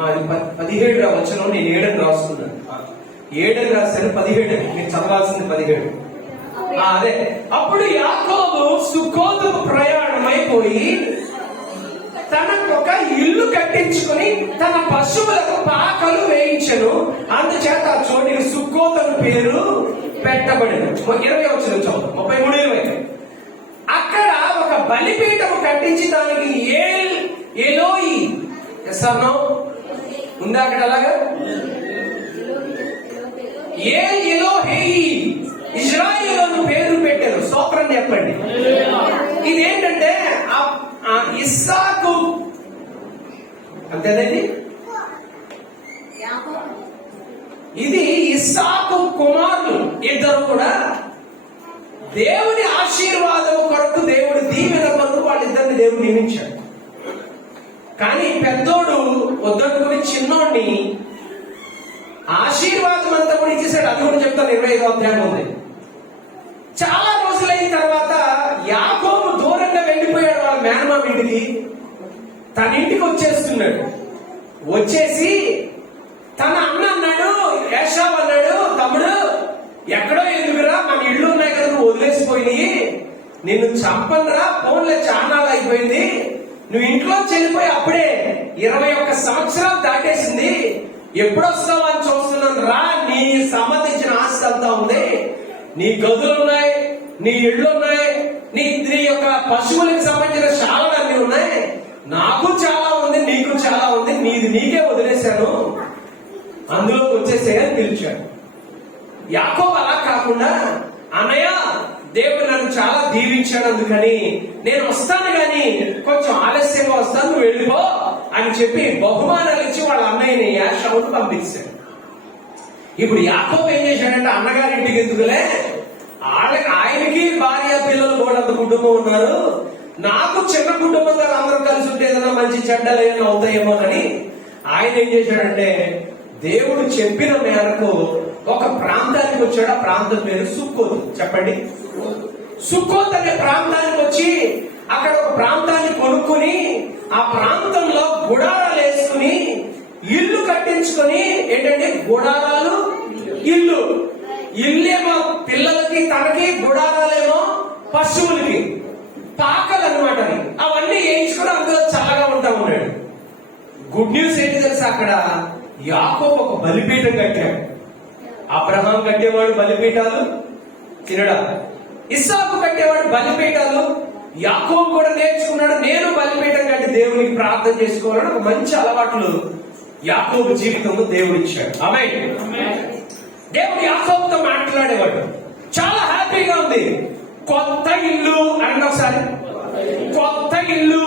అది 17 వచనం. నేను 7 రాస్తున్నాను. 7 రాశాను, 17 మీరు చదవాల్సింది 17. అదే. అప్పుడు యాకోబు సుక్కోతుకు ప్రయాణమైపోయి తనకొక ఇల్లు కట్టించుకుని తన పశువులకు పాకలు వేయించెను. అందుచేత ఆ చోటికి సుక్కోతు పేరు పెట్టబడింది. 20 వచనం చదువు. 33:20. అక్కడ ఒక బలిపీఠము కట్టించి దానికి ఎలోయి ఉందా అక్కడ? అలాగా ఎలోహేయి ఇజ్రాయేలు పేరు పెట్టారు. స్తోత్రం చెప్పండి. ఇదేంటంటే ఇస్సాకు అంతేనండి. ఇది ఇస్సాకు కుమారులు ఇద్దరు కూడా దేవుని ఆశీర్వాదం కొరకు, దేవుడి దీవెన కొరకు వాళ్ళిద్దరిని దేవుడు నియమించాడు. కానీ పెద్దోడు వద్దనుకుని చిన్నోడిని ఆశీర్వాదం అంతా కూడా ఇచ్చేసాడు. అది కూడా చెప్తాను. 25వ అధ్యాయం ఉంది. చాలా రోజులైన తర్వాత యాకోబు దూరంగా వెళ్ళిపోయాడు వాళ్ళ మేనమామ ఇంటికి. తన ఇంటికి వచ్చేస్తున్నాడు. వచ్చేసి తన అన్న అన్నాడు, ఏశావు అన్నాడు, తమ్ముడు ఎక్కడో ఎందుకురా, మన ఇళ్ళు ఉన్నాయి కదా, నువ్వు వదిలేసిపోయి నిన్ను చంపనరా, ఫోన్లే చాన్నాళ్ళు అయిపోయింది, నువ్వు ఇంట్లో చనిపోయి అప్పుడే 21 సంవత్సరాలు దాటేసింది, ఎప్పుడొస్తావు అని చూస్తున్నాను రా, నీ సంబంధించిన ఆస్తి అంతా ఉంది, నీ గదులున్నాయి, నీ ఇళ్ళున్నాయి, నీ యొక్క పశువులకు సంబంధించిన శాలలన్నీ ఉన్నాయి, నాకు చాలా ఉంది, నీకు చాలా ఉంది, నీది నీకే వదిలేశాను, అందులోకి వచ్చేసేయని పిలిచాడు. యాకోబు అలా కాకుండా, అన్నయ్య దేవుడు నన్ను చాలా దీవించాడు, అందుకని నేను వస్తాను గాని కొంచెం ఆలస్యంగా వస్తాను, నువ్వు వెళ్ళిపో అని చెప్పి బహుమానాలు ఇచ్చి వాళ్ళ అన్నయ్యని యాషావును పంపించాడు. ఇప్పుడు యాకోబు ఏం చేశాడంటే, అన్నగారింటికి ఎందుకులే, ఆయనకి భార్య పిల్లలు కూడా అంత కుటుంబం ఉన్నారు, నాకు చిన్న కుటుంబంగా అందరం కలిసి ఉంటే ఏదైనా మంచి చెడ్డలు ఏమైనా అవుతాయేమో అని ఆయన ఏం చేశాడంటే దేవుడు చెప్పిన మేరకు ఒక ప్రాంతానికి వచ్చాడు. ఆ ప్రాంతం పేరు సుక్కోత్. చెప్పండి. సుక్కోత్ అనే ప్రాంతానికి వచ్చి అక్కడ ఒక ప్రాంతాన్ని కొనుక్కుని ఆ ప్రాంతంలో గుడారాలు వేసుకుని ఇల్లు కట్టించుకొని, ఏంటంటే గుడారాలు ఇల్లు, ఇల్లేమో పిల్లలకి తనకి, గుడారాలేమో పశువులకి, పాకలు అనమాట. అవన్నీ వేయించుకొని అందులో చల్లగా ఉంటా ఉన్నాడు. గుడ్ న్యూస్ ఏంటి తెలుసా, అక్కడ యాకోబు ఒక బలిపీఠం కట్టాడు. అబ్రహాం కట్టేవాడు బలిపీఠాలు తినడా, ఇస్సాకు కట్టేవాడు బలిపీఠాలు, యాకోబు కూడా నేర్చుకున్నాడు. నేను బలిపీఠం కట్టి దేవునికి ప్రార్థన చేసుకోవాలని ఒక మంచి అలవాట్లు యాకోబు జీవితంలో దేవుడు ఇచ్చాడు. ఆమేన్. దేవుడు యాకోబుతో మాట్లాడేవాడు. చాలా హ్యాపీగా ఉంది. కొత్త ఇల్లు అనండి ఒకసారి. కొత్త ఇల్లు,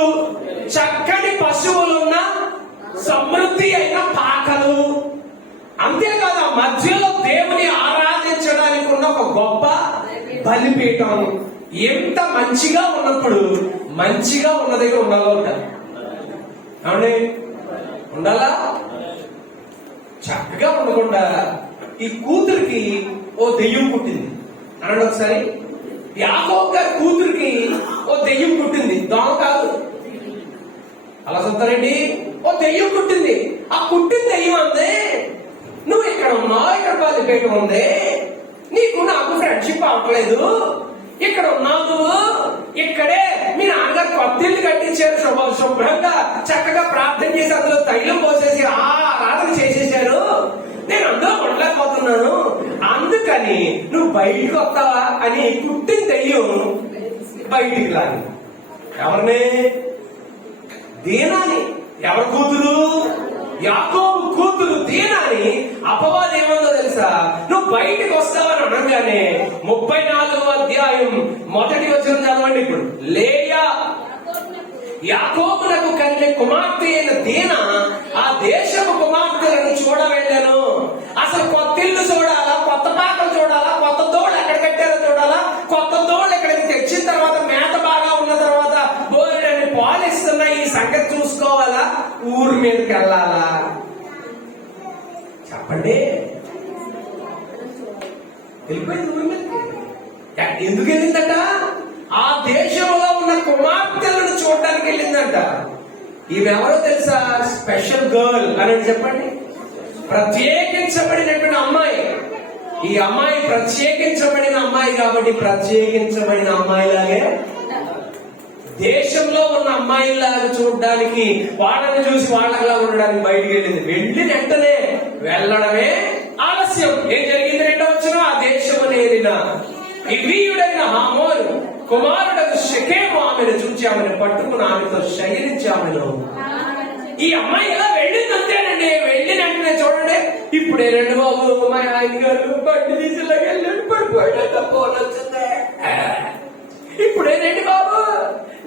చక్కని పశువులున్న సమృద్ధి అయిన పాకలు, అంతేకాదు ఆ మధ్యలో దేవుని ఆరాధించడానికి ఉన్న ఒక గొప్ప బలిపీఠం. ఎంత మంచిగా ఉన్నప్పుడు మంచిగా ఉన్న దగ్గర ఉండాలో ఉంటారు. అవునే ఉండాలా? చక్కగా ఉండకుండా ఈ కూతురికి ఓ దెయ్యం పుట్టింది అనండి ఒకసారి. యాకోబు గారి కూతురికి ఓ దెయ్యం పుట్టింది. దొంగ కాదు, అలా చూస్తారండి. ఓ దెయ్యం పుట్టింది. ఆ పుట్టిన దెయ్యం అందే, నువ్వు ఇక్కడ ఉన్నావు, ఇక్కడ బలిపీఠం ఉంది, నీకు నాకు ఫ్రెండ్షిప్ అవ్వట్లేదు, ఇక్కడ ఉన్నావు నువ్వు, ఇక్కడే మీ నాన్నగారు కొత్త ఇల్లు కట్టించారు, శుభ్రంగా చక్కగా ప్రార్థన చేసి అందులో తైలం పోసేసి ఆరాధన చేసేసారు, నేను అందులో ఉండలేకపోతున్నాను, అందుకని నువ్వు బయటికి వస్తావా అని పుట్టిన దెయ్యం బయటికి రాని. ఎవరిని? దీనాని. ఎవరి కూతురు? యాకోబు కూతురు దీనాని. అపవాదం ఏమందో తెలుసా, నువ్వు బయటికి వస్తావని అనగానే 34వ అధ్యాయం 1వ వచనం చదవండి. ఇప్పుడు లేయా యాకోబునకు కన్య కుమార్తె అయిన దీన ఆ దేశపు కుమార్తెలను చూడ వెళ్ళాను. అసలు కొత్త ఇల్లు చూడాలా, కొత్త పాకలు చూడాలా, కొత్త దోళ్ళు ఎక్కడ కట్టారో చూడాలా, కొత్త దోళ్ళు ఎక్కడికి తెచ్చిన తర్వాత మేత బాగా ఉన్న తర్వాత బోరెడని పాలిస్తున్న ఈ సంగతి చూసుకోవాలా, ఊరి మీదకి వెళ్ళాలా? చెప్పండి. వెళ్ళిపోయింది ఊరి మీదకి. ఎందుకు వెళ్ళిందట? ఆ దేశంలో ఉన్న కుమార్తెలను చూడడానికి వెళ్ళిందంట. ఈమెవరో తెలుసా? స్పెషల్ గర్ల్ అని చెప్పండి. ప్రత్యేకించబడినటువంటి అమ్మాయి. ఈ అమ్మాయి ప్రత్యేకించబడిన అమ్మాయి కాబట్టి ప్రత్యేకించబడిన అమ్మాయిలాగే దేశంలో ఉన్న అమ్మాయిలాగా చూడడానికి, వాళ్ళని చూసి వాళ్ళలా ఉండడానికి బయటికి వెళ్ళింది. వెళ్ళిన వెంటనే వెళ్ళడమే ఆలస్యం. ఏం జరిగింది? 2వ వచనం, ఆ దేశము నేరిన హివ్వీయుడైన హమోరు కుమారుడకు షెకెము ఆమెను చూచి ఆమెను పట్టుకుని ఆమెతో శయనించి ఆమెను. ఈ అమ్మాయి ఎలా వెళ్ళింది అంతేనండి. వెళ్ళిన వెంటనే చూడండి, ఇప్పుడే 2 బాబు మా ఆయన గారు బండి తీసిలాగా వెళ్ళాడు, పడిపోయాడు, ఫోన్ వచ్చింది. ఇప్పుడే 2 బాబు,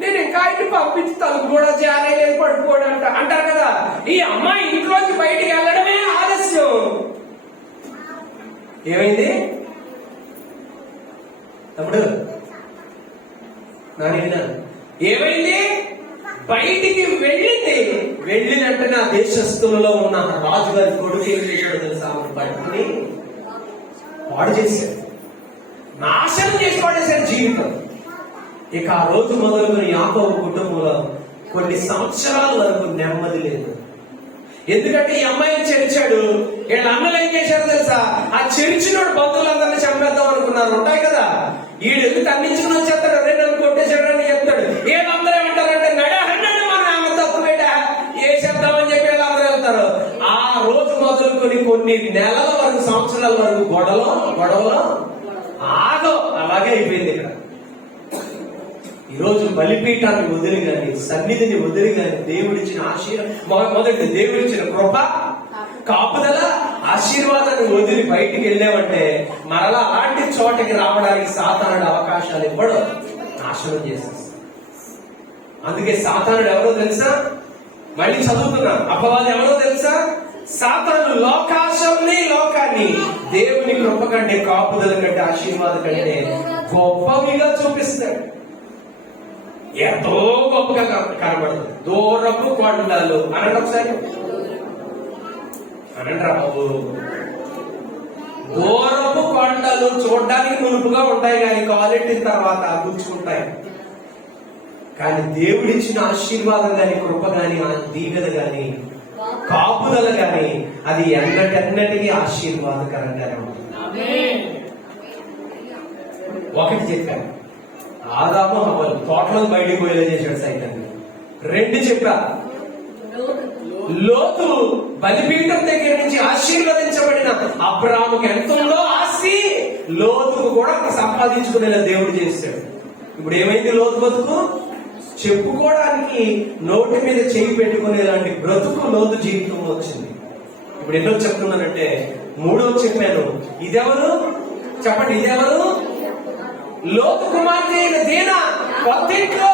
నేను ఇంకా ఇంటి పంపించి తలుపు కూడా జారేయలేదు, పడిపోయాడు అంటారు కదా. ఈ అమ్మాయి ఇంట్లోంచి బయటికి వెళ్ళడమే ఆలస్యం. ఏమైంది తమ్ముడు? నాయన ఏమైంది? బయటికి వెళ్ళింది. వెళ్ళినట్టుగా దేశస్తులలో ఉన్న రాజుగారి కొడుకు ఏం చేశాడు తెలుసా? పట్టుకుని పాడు చేశాడు, నాశనం చేసి పడేశాడు జీవితం. ఇక ఆ రోజు మొదలుకొని యాకోబు కుటుంబంలో కొన్ని సంవత్సరాల వరకు నెమ్మది లేదు. ఎందుకంటే ఈ అమ్మాయిని చెరిచాడు. వీళ్ళ అన్నలు ఏం చేశారు తెలుసా? ఆ చెరిచినోడు బంధువులందరినీ చంపేద్దాం అనుకున్నారు. ఉంటాయి కదా, వీడు ఎందుకు అందించుకుని వచ్చేస్తాడు, రే నన్ను కొట్టేశాడు అని చెప్తాడు. వీళ్ళందరూ ఏమంటారంటే నడహండి మనం ఆమె తప్పు పెట్ట ఏ చేద్దామని చెప్పి వీళ్ళందరూ వెళ్తారు. ఆ రోజు మొదలుకొని కొన్ని నెలల వరకు, సంవత్సరాల వరకు గొడవలో ఆగో. అలాగే అయిపోయింది. ఇక్కడ ఈరోజు బలిపీఠాన్ని వదిలి గాని, సన్నిధిని వదిలి గాని, దేవుడిచ్చిన మొదటి దేవుడిచ్చిన కృప, కాపుదల, ఆశీర్వాదాన్ని వదిలి బయటికి వెళ్ళామంటే మరలా అలాంటి చోటకి రావడానికి సాతానుడు అవకాశాలు ఇవ్వడం, నాశనం చేసేస్తాడు. అందుకే సాతానుడు ఎవరో తెలుసా? మళ్ళీ చదువుతున్నాను. అపవాది ఎవరో తెలుసా? సాతాను లోకాన్ని దేవుని కృప కంటే, కాపుదల కంటే, ఆశీర్వాదం కంటే గొప్పవిగా చూపిస్తాడు. ఎంతో గొప్పగా కనబడుతుంది. దూరపు కొండలు అనండి ఒకసారి, అనండి రాబు. దూరపు కొండలు చూడడానికి మునుపుగా ఉంటాయి కానీ క్వాలిటీ తర్వాత గుర్చుకుంటాయి. కానీ దేవుడిచ్చిన ఆశీర్వాదం గాని, కృప గాని, దీవెన గాని, కాపుదల గాని అది ఎన్నటెన్నటికీ ఆశీర్వాదకరంగానే ఉంటుంది. ఒకటి చెప్పాను, ఆదాము హవ్వలు తోటలో బయటికి పోయేలా చేశాడు సైతాన్ని. 2 చెప్పా, లోతు బలిపీఠం దగ్గర నుంచి ఆశీర్వదించబడిన అబ్రాహాముకి ఎంత ఉందో ఆస్తి లోతుకు కూడా సంపాదించుకునేలా దేవుడు చేశాడు. ఇప్పుడు ఏమైంది లోతు బతుకు? చెప్పుకోవడానికి నోటి మీద చేయి పెట్టుకునేలాంటి బ్రతుకు లోతు జీవితం వచ్చింది. ఇప్పుడు ఎన్నో చెప్తున్నానంటే 3వ చెప్పాను. ఇదెవరు చెప్పండి? ఇదెవరు? లోతు కుమార్తె అయిన దీనా కొత్తింట్లో,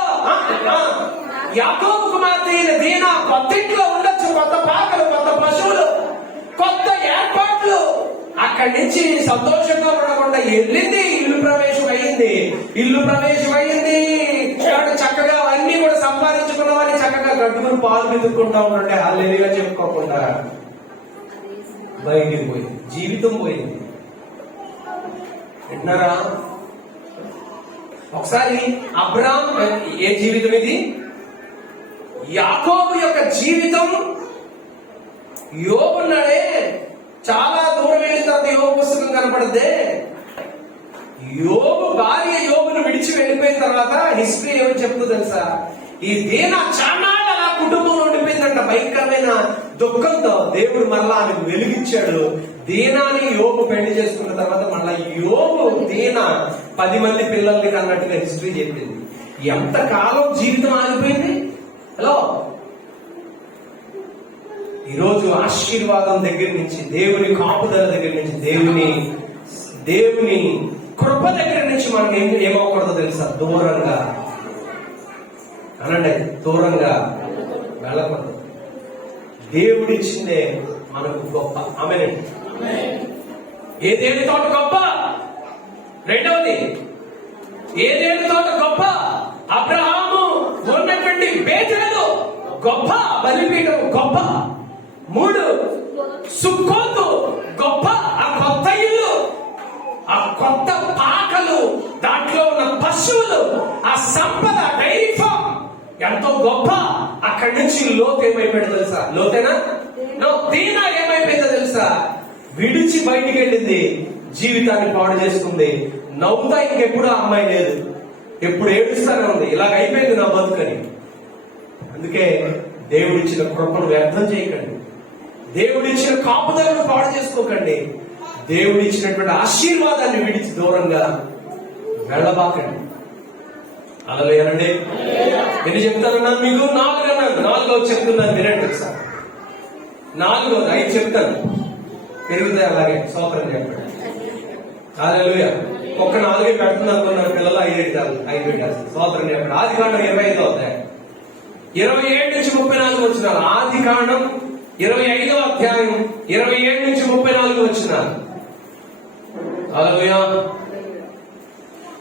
యాకోబు కుమార్తె అయిన దీనా కొత్తింట్లో ఉండొచ్చు. కొత్త పాకలు, కొత్త పశువులు, కొత్త ఏర్పాట్లు. అక్కడి నుంచి సంతోషంగా ఉండకుండా వెళ్ళింది, ఇల్లు ప్రవేశం అయింది. చక్కగా అన్ని కూడా సంపాదించుకున్నవని చక్కగా గడ్డుకుని పాలు మెదుకుంటా ఉండే హల్లెలూయా చెప్పుకోకుండా బయటికి పోయింది, జీవితం పోయింది. విన్నారా? ఒకసారి అబ్రాహాం ఏ జీవితం ఇది? యాకోబు యొక్క జీవితం. యోబున్నాడే, చాలా దూరం వెళ్ళిన తర్వాత యోబు పుస్తకం కనపడదే. యోబు భార్య యోబును విడిచి వెళ్ళిపోయిన తర్వాత హిస్టరీ ఏమని చెప్తుందో తెలుసా? ఈ దీనా చాలా అలా కుటుంబంలో ఉండిపోయిందంట. భయంకరమైన దుఃఖంతో దేవుడు మరలా ఆమెకు వెలిగించాడు. దీనాని యోబు పెళ్లి చేసుకున్న తర్వాత మళ్ళా యోబు దీనా 10 మంది పిల్లల్ని అన్నట్టుగా హిస్టరీ చెప్పింది. ఎంతకాలం జీవితం ఆగిపోయింది. హలో, ఈరోజు ఆశీర్వాదం దగ్గర నుంచి, దేవుని కాపుదల దగ్గర నుంచి, దేవుని కృప దగ్గర నుంచి మనం ఏమవకూడదో తెలుసా? దూరంగా అనండి, దూరంగా వెళ్ళకూడదు. దేవుడిచ్చిందే మనకు గొప్ప. ఆమేన్. ఏ దేవుని తోట గొప్ప? రెండవది, ఏ దేవుని తోట గొప్ప? అబ్రహాము ఉన్నటువంటి బేతేలు గొప్ప, బలిపీఠం గొప్ప. 3 సుక్కోతు గొప్ప, ఆ కొత్త ఇల్లు, ఆ కొత్త పాకలు, దాంట్లో ఉన్న పశువులు, ఆ సంపద, డైరీ ఫామ్ ఎంతో గొప్ప. అక్కడి నుంచి లోతు ఏమైపోయాడు తెలుసా? లోతేనా? దీనా ఏమైపోయిందో తెలుసా? విడిచి బయటికి వెళ్ళింది, జీవితాన్ని పాడు చేసుకుంది. నవ్వుతా ఇంకెప్పుడు ఆ అమ్మాయి లేదు, ఎప్పుడు ఏడుస్తానే ఉంది. ఇలాగ అయిపోయింది నా బతుకని. అందుకే దేవుడిచ్చిన కృపను వ్యర్థం చేయకండి, దేవుడిచ్చిన కాపుదలను పాడు చేసుకోకండి, దేవుడిచ్చినటువంటి ఆశీర్వాదాన్ని విడిచి దూరంగా వెళ్ళబాకండి. హల్లెలూయానండి. ఎన్ని చెప్తానన్నాను మీకు? 4 అన్నాను. 4వ చెప్తున్నాను, వినండి సార్. 4వ 5 చెప్తాను, పెరుగుతాయి అలాగే. స్తోత్రం చెప్పండి. హల్లెలూయా. ఒక్క 4 పెడుతుంది అనుకున్నారు పిల్లలు, 5 పెట్టారు. స్తోత్రం చెప్పండి. ఆదికాండం 25వ అధ్యాయం 27 నుంచి 34 వచ్చినారు. ఆదికాండం 25వ అధ్యాయం 27 నుంచి 34 వచ్చినారు. హల్లెలూయా.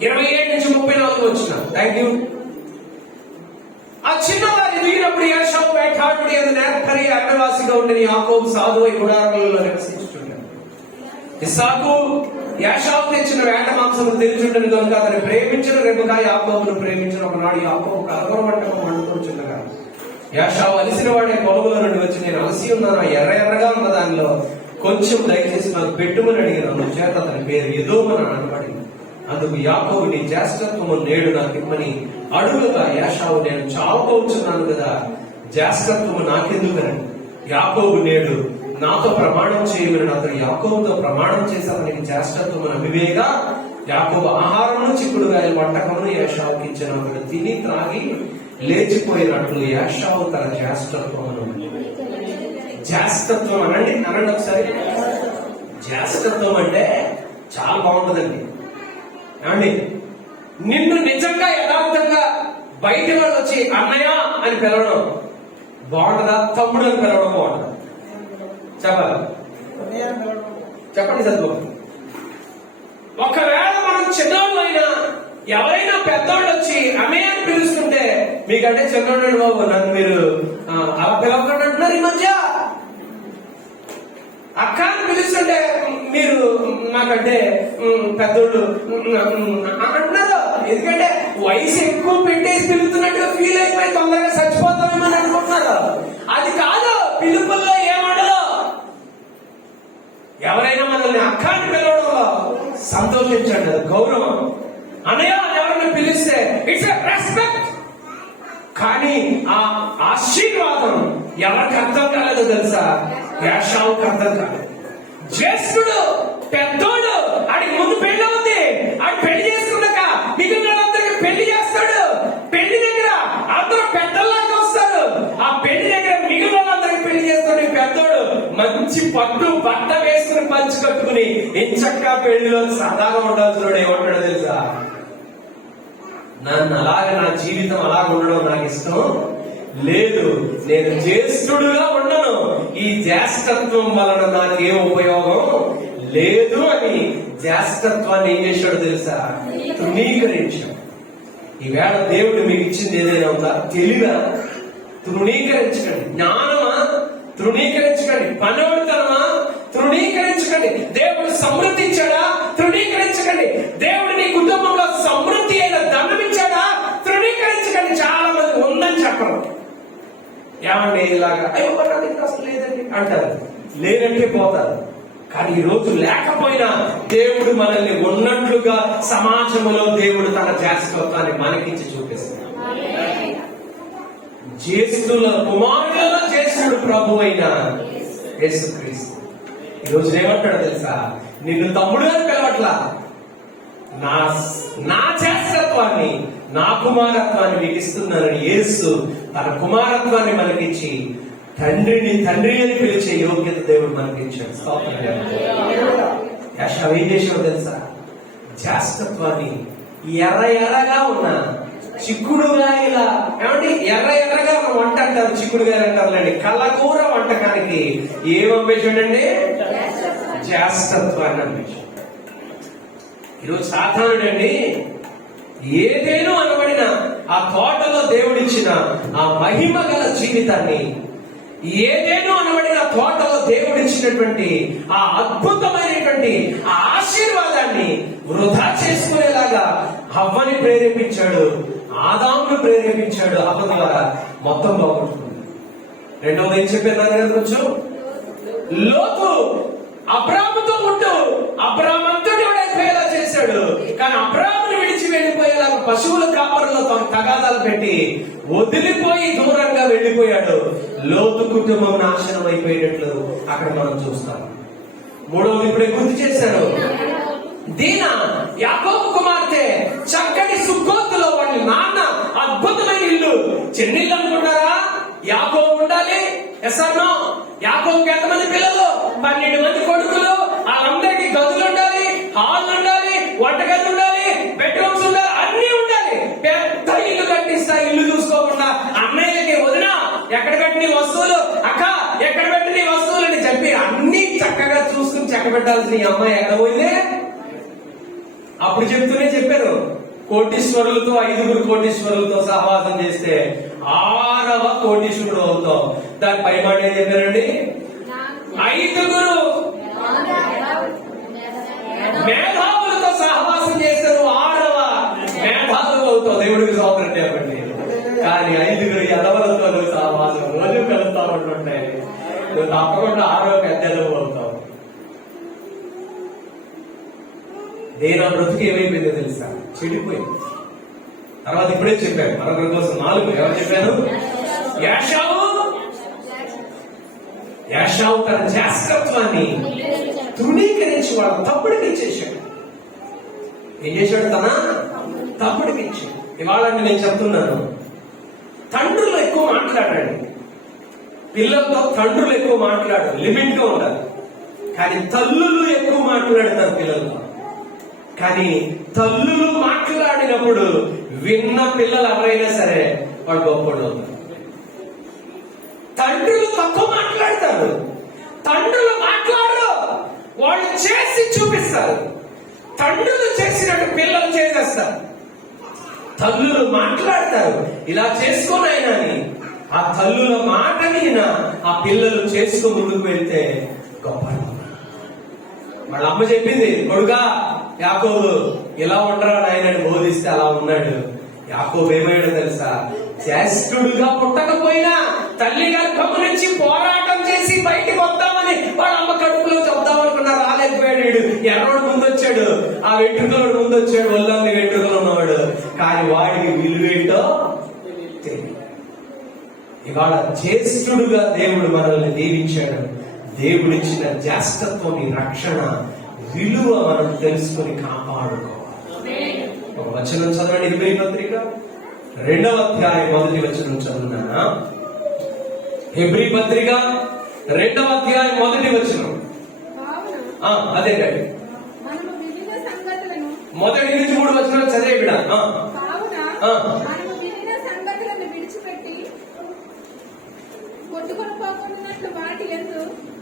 27 నుంచి 34 వచ్చినారు. Thank you. ఆ చిన్నవారి దిగినప్పుడు యాషావు వేటాడి అది నేర్పరి అడ్డవాసిగా ఉండిన యాకోబు సాధువై గుడారాలలో నివసించుచుండాడు. ఇస్సాకు యాషావు తెచ్చిన వేట మాంసము తెలిచుండను కనుక అతను ప్రేమించిన రెబెకా యాకోబును ప్రేమించిన. ఒకనాడు యాకోబు కలవర మంటపం వండుకొచ్చుండగా యాషావు అలిసిన వాడే పొలముల నుండి వచ్చి, నేను అలసి ఉన్నాను, ఎర్రగా ఉన్న దానిలో కొంచెం దయచేసి నాకు పెట్టుమని అడిగిన చేత అతని పేరు ఎదోమని అనబడింది. అందుకు యాకోబు, నీ జ్యేష్ఠత్వము నేడు నాకు ఇమ్మని అడుగుగా యాషావు, నేను చావుకోవచ్చున్నాను కదా, జ్యేష్ఠత్వము నాకెందుకని. యాకోబు, నేడు నాతో ప్రమాణం చేయమని అతను యాకోబుతో ప్రమాణం చేసి అతనికి జ్యేష్ఠత్వము అవివేగా యాకోబు ఆహారమును చిక్కుడుగాయల వంటకమును యాషావుకి ఇచ్చిన. అతను తిని త్రాగి లేచిపోయినట్లు యాషావు తన జ్యేష్ఠత్వమును. జ్యేష్ఠత్వం అనండి ఒకసారి. జ్యేష్ఠత్వం అంటే చాలా బాగుంటుందండి. ఏమండి, నిన్ను నిజంగా యథార్థంగా బయట వాళ్ళు వచ్చి అన్నయ్య అని పిలవడం బాగుంటుందా? తమ్ముడు అని పిలవడం బాగుంటుందా? చెప్పాలి, చెప్పండి చదువు. ఒకవేళ మనం చిన్నవాళ్ళు అయినా ఎవరైనా పెద్దోళ్ళు వచ్చి అమ్మే అని పిలుస్తుంటే మీకంటే చిన్నోడు బాబు నన్ను మీరు అలా పిలవకుండా అంటున్నారు ఈ మధ్య. అక్క అని పిలుస్తుంటే మీరు నాకంటే పెద్దోళ్ళు అంటున్నారు. ఎందుకంటే వయసు ఎక్కువ పెట్టేసి పిలుతున్నట్టుగా ఫీల్ అయిపోయి తొందరగా చచ్చిపోతామేమని అనుకుంటున్నారు. అది కాదు, పిలుపుల్లో ఏమండదు. ఎవరైనా మనల్ని అక్క అని పిలవడంలో సంతోషించండి, అది గౌరవం. అన్నయ్య ఎవరైనా పిలిస్తే ఇట్స్ ఎ రెస్పెక్ట్. కానీ ఆ ఆశీర్వాదం ఎవరికి అర్థం కాలేదో తెలుసా? యాషావుకి అర్థం కాలేదు. జ్యేష్ఠుడు పెద్దోడు, ఆడికి ముందు పెళ్లి అవుతుంది. ఆడి పెళ్లి చేసుకున్నాక మిగిలిన వాళ్ళందరికీ పెళ్లి చేస్తాడు. పెళ్లి దగ్గర అందరూ పెద్దల్లాగా వస్తారు. ఆ పెళ్లి దగ్గర మిగిలిన వాళ్ళందరికీ పెళ్లి చేస్తాడు. పెద్దోడు మంచి పట్టు బట్ట వేసుకుని పంచి కట్టుకుని ఎంచక్కా పెళ్లిలో సదాగా ఉండాల్సిన ఏమంటాడు తెలుసా? నన్ను అలాగే నా జీవితం అలాగ ఉండడం నాకు ఇష్టం లేదు, నేను జ్యేష్ఠుడుగా ఉండను, ఈ జ్యేష్ఠత్వం వలన నాకేం ఉపయోగం లేదు అని జ్యేష్ఠత్వాన్ని ఏం చేశాడు తెలుసా? తృణీకరించాడు. ఈవేళ దేవుడు మీకు ఇచ్చింది ఏదైనా ఉందా? తెలివిగా తృణీకరించకండి. జ్ఞానమా? తృణీకరించకండి. పనోడితనమా? తృణీకరించకండి. దేవుడు సమృద్ధి ఇచ్చాడా? తృణీకరించకండి. దేవుడు నీ కుటుంబంలో సమృద్ధి అయిన ధనం ఇచ్చాడా? తృణీకరించకండి. చాలా మంది ఉందని చెప్పరు. ఏమండి ఇలాగా అయ్యో అసలు లేదండి అంటారు, లేదంటే పోతారు. కానీ ఈ రోజు లేకపోయినా దేవుడు మనల్ని ఉన్నట్లుగా సమాజంలో దేవుడు తన జ్యేష్ఠత్వాన్ని మనకించి చూపిస్తున్నాడు. జ్యేష్ఠుల కుమారులలో జ్యేష్ఠుడు ప్రభు అయిన యేసుక్రీస్తు. ఈ రోజు ఏమంటాడు తెలుసా? నిన్ను తమ్ముడు అని పిలవట్లా, నా జ్యేష్ఠత్వాన్ని, నా కుమారత్వాన్ని మీకు ఇస్తున్నానని యేసు తన కుమారత్వాన్ని మనకిచ్చి తండ్రిని తండ్రి అని పిలిచే యోగ్యత దేవుడు మనకిచ్చాడు. యాషావు ఏం చేసావు తెలుసా? జ్యేష్ఠత్వాన్ని ఎర్రగా ఉన్న చిక్కుడుగా, ఇలా ఏమండి ఎర్రగా ఉన్న వంట అంటారు, చిక్కుడుగా అంటారులేండి, కళ్ళకూర వంటకానికి ఏం పంపించాడండి? జ్యేష్ఠత్వాన్ని పంపించాడు. ఈరోజు సాధారణండి ఏదేను అనబడిన ఆ తోటలో దేవుడిచ్చిన ఆ మహిమ గల జీవితాన్ని, ఏదేను అనబడిన తోటలో దేవుడిచ్చినటువంటి ఆ అద్భుతమైనటువంటి ఆ ఆశీర్వాదాన్ని వృధా చేసుకునేలాగా హవ్వని ప్రేరేపించాడు, ఆదామును ప్రేరేపించాడు. హవ్వ ద్వారా మొత్తం బాగుంటుంది. రెండవది ఏం చెప్పారు కొంచెం? లోతు అబ్రాముతో ఉంటూ అబ్రామంతుడు అయిపోయేలా చేశాడు. కానీ అబ్రాముని విడిచి వెళ్ళిపోయేలాగా పశువుల కాపరులో తన తగాదాలు పెట్టి వదిలిపోయి దూరంగా వెళ్ళిపోయాడు. లోతు కుటుంబం నాశనం అయిపోయేటట్లు అక్కడ మనం చూస్తాం. మూడవది ఇప్పుడే గుర్తు చేశారు. దీనా యాకోబు కుమార్తె చక్కని సుక్కోతులో వాళ్ళ నాన్న అద్భుతమైన ఇల్లు, చెన్నిళ్ళు అనుకుంటారా? యాకోబు ఉండాలి. ఎస్ఆర్నో? యాకోబుకి ఎంతమంది పిల్లలు? 12 మంది కొడుకులు. వాళ్ళందరికీ గదులు ఉండాలి, హాల్ ఉండాలి, వంటగది ఉండాలి, బెడ్రూమ్స్ ఉండాలి, అన్ని ఉండాలి. పెద్ద ఇల్లు కట్టిస్తా, ఇల్లు చూసుకోకుండా అన్నయ్యకి వదిన ఎక్కడ కట్టిన వస్తువులు, అక్క ఎక్కడ పెట్టిన వస్తువులు అని చెప్పి అన్ని చక్కగా చూసుకుని చక్క పెట్టాల్సిన ఈ అమ్మాయి ఎక్కడ పోయిందే? అప్పుడు చెప్తూనే చెప్పారు, కోటీశ్వరులతో 5 కోటీశ్వరులతో సహవాసం చేస్తే 6వ కోటీశ్వరుడు అవుతాం. దాని పై మాట ఏం చెప్పారండి? 5 మేధావులతో సహవాసం చేస్తే నువ్వు 6వ మేధావులు అవుతావు. దేవుడికి సోదరం చెప్పండి. కానీ 5 ఎదవలతో నువ్వు సహవాసం రోజు కలుస్తా ఉంటుంటాయి. నువ్వు తప్పకుండా 6వ పెద్దలు అవుతావు. నేను ఆ బ్రతుకు ఏమైపోయిందో తెలుసా? చెడిపోయింది. తర్వాత ఇప్పుడే చెప్పాను మరొకరి కోసం 4. ఎవరు చెప్పాను? యాషావు తన జ్యేష్ఠత్వాన్ని తృణీకరించి వాడు తప్పుడికి ఇచ్చేసాడు. ఏం చేశాడు? తన తప్పుడికి ఇచ్చాడు. ఇవాళ నేను చెప్తున్నాను, తండ్రులు ఎక్కువ మాట్లాడండి. పిల్లలతో తండ్రులు ఎక్కువ మాట్లాడు, లిమిట్ గా ఉండాలి. కానీ తల్లులు ఎక్కువ మాట్లాడతారు పిల్లలతో. కానీ తల్లులు మాట్లాడినప్పుడు విన్న పిల్లలు ఎవరైనా సరే వాడు గొప్పడు అవుతారు. తండ్రులు తక్కువ మాట్లాడతారు, తండ్రులు మాట్లాడరు, వాళ్ళు చేసి చూపిస్తారు. తండ్రులు చేసినట్టు పిల్లలు చేసేస్తారు. తల్లులు మాట్లాడతారు, ఇలా చేసుకోను ఆయన అని. ఆ తల్లుల మాట విన ఆ పిల్లలు చేసుకు ముందుకు వెళ్తే గొప్ప. వాళ్ళ అమ్మ చెప్పింది, కొడుకా యాకోబు ఇలా ఉండరా నాయనని బోధిస్తే అలా ఉన్నాడు. యాకోబు ఏమయ్యాడో తెలుసా? జ్యేష్ఠుడుగా పుట్టకపోయినా తల్లి గర్భము నుంచి పోరాటం చేసి బయటికి వద్దామని వాళ్ళ అమ్మ కడుపులో చెప్దామనుకున్నా, రాలేకపోయాడు. ఎర్రోడు ముందొచ్చాడు, ఆ వెంట్రుకలు ముందొచ్చాడు, ఒళ్ళంది వెంట్రుకలు ఉన్నవాడు. కానీ వాడికి విలువేంటో తెలియదు. ఇవాళ జ్యేష్ఠుడుగా దేవుడు మనల్ని దీవించాడు. దేవుడిచ్చిన జ్యేష్ఠత్వం, రక్షణ విలువ మనం తెలుసుకుని కాపాడుకోవాలి. ఒక వచనం చదవండి, హెబ్రీ పత్రిక 2వ అధ్యాయం 1వ వచనం చదువునా? హెబ్రీ పత్రిక 2వ అధ్యాయం 1వ వచనం. అదే రండి, 1 నుంచి 3 వచనాలు చదివే బిడ్డ.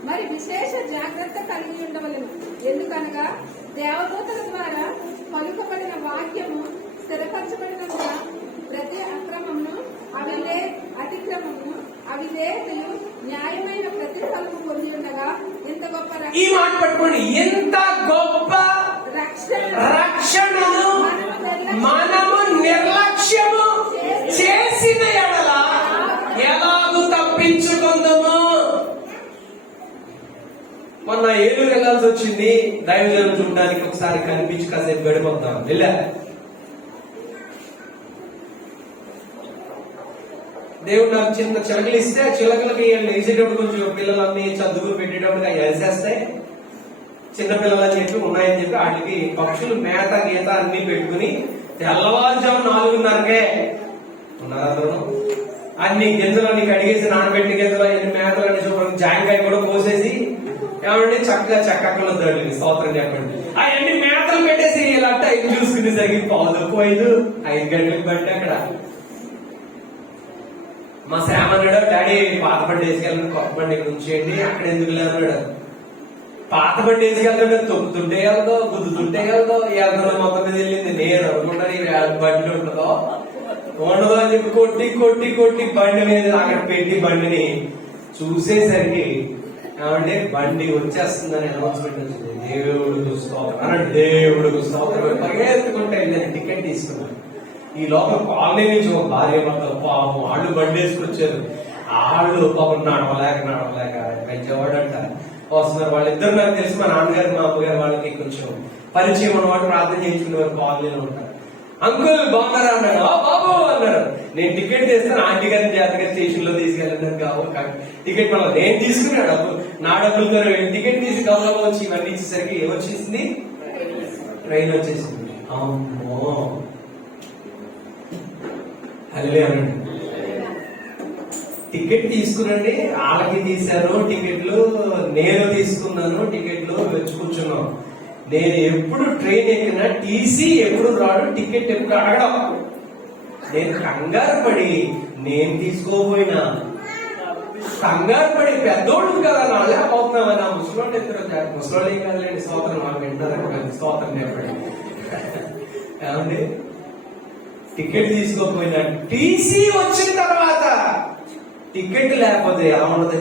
మరి విశేష జాగ్రత్త కలిగి ఉండవలెను. ఎందుకనగా దేవదూతల ద్వారా పలుకబడిన వాక్యము స్థిరపరచబడినందున ప్రతి అక్రమమును, అతిక్రమమును, అవిధేయతయు న్యాయమైన ప్రతిఫలము పొంది ఉండగా ఇంత గొప్ప ఈ మాట పట్టుకోండి, ఎంత గొప్ప రక్షణను మనము నిర్లక్ష్యము చేసిన ఎడల ఎలాగూ తప్పించుకుందాము. మొన్న ఏలూరు వెళ్లాల్సి వచ్చింది, దైవజనం చూడడానికి. ఒకసారి కనిపించి కాసేపు గడిపోతాం. వెళ్ళా, దేవుడు నాకు చిన్న చిలకలు ఇస్తే చిలకలకి వేసేటప్పుడు కొంచెం పిల్లలన్నీ చదువులు పెట్టేటప్పుడు వేసేస్తాయి. చిన్న పిల్లలని చెప్పి ఉన్నాయని చెప్పి వాటికి పక్షులు మేత గీత అన్ని పెట్టుకుని తెల్లవారుజాము 4:30కే ఉన్నారందరూ అన్ని గింజలన్నీ కడిగేసి నానబెట్టి గింజలు అన్ని మేతలు అన్ని చూడండి, జాంకాయ కూడా పోసేసి ఏమంటే చక్కగా చక్కలు వద్దండి. స్తోత్రం చెప్పండి. అవన్నీ మేతలు పెట్టేసి ఇలా టైం చూసుకునేసరికి 4:05 గంటలకు బట్టి అక్కడ మా శ్యామ అన్నాడు, డాడీ పాత బండి వేసుకెళ్ళండి, కొత్త బండి ఉంచేయండి. అక్కడ ఎందుకు లేదన్నాడు. పాత బండి వేసుకెళ్తాడు, తొక్కుతుంటే వెళ్దో, గుద్దుతుంటే వెళ్దో, ఎద్దలో మొత్తం మీద వెళ్ళింది. నేను అనుకుంటాను బండి ఉంటుందో ఉండదో అని చెప్పి కొట్టి కొట్టి కొట్టి బండి మీద అక్కడ పెట్టి బండిని చూసేసరికి ఏమంటే బండి వచ్చేస్తుందని అనౌన్స్మెంట్ వచ్చింది. దేవుడు స్తోత్రం, దేవుడు స్తోత్రం. పరిగెత్తుకుంటే నేను టికెట్ తీసుకున్నాను. ఈ లోపల కాలనీ నుంచి ఒక భార్య భర్తలు పాపం వాళ్ళు బండి వేసుకొచ్చారు. వాళ్ళు పాపం నడవలేక పెంచేవాడంట వస్తున్నారు. వాళ్ళిద్దరు నాకు తెలిసి మా నాన్నగారు మా అమ్మగారు వాళ్ళకి కొంచెం పరిచయం అన్నమాట. ప్రార్థన చేయించుకునేవారు, కాలనీలో ఉంటారు. అంకుల్ బాగున్నారా అన్నాడు. బాబు అన్నారు. నేను టికెట్ తీస్తాను, ఆంటీ గారిని జాతర స్టేషన్ లో తీసుకెళ్ళాను కావాలి. టికెట్ మళ్ళీ నేను తీసుకున్నాడు, నా డబ్బులతో టికెట్ తీసి గౌరవం వచ్చి ఇవన్నీ ఇచ్చేసరికి ఏమొచ్చేసింది, ట్రైన్ వచ్చేసింది. అమ్మో అల్లే అనండి. టికెట్ తీసుకురండి, వాళ్ళకి తీశారు టికెట్లు, నేను తీసుకున్నాను టికెట్లు, వచ్చి కూర్చున్నాం. నేను ఎప్పుడు ట్రైన్ ఎక్కినా టీసీ ఎప్పుడు రాడు, టికెట్ ఎప్పుడు అడగడం. నేను కంగారు పడి నేను తీసుకోపోయినా కంగారు పడి పెద్దోళ్ళు కదా నాలే పోతున్నామని ఆ ముసలోళ్ళు ఎదురు ముసలోళ్ళు ఏం కదండి, స్తోత్రం వాళ్ళు వింటారు, స్తోత్రం చెప్పండి. ఏమండి టికెట్ తీసుకోకపోయినా టీసీ వచ్చిన తర్వాత టికెట్ లేకపోతే ఎలా ఉండదు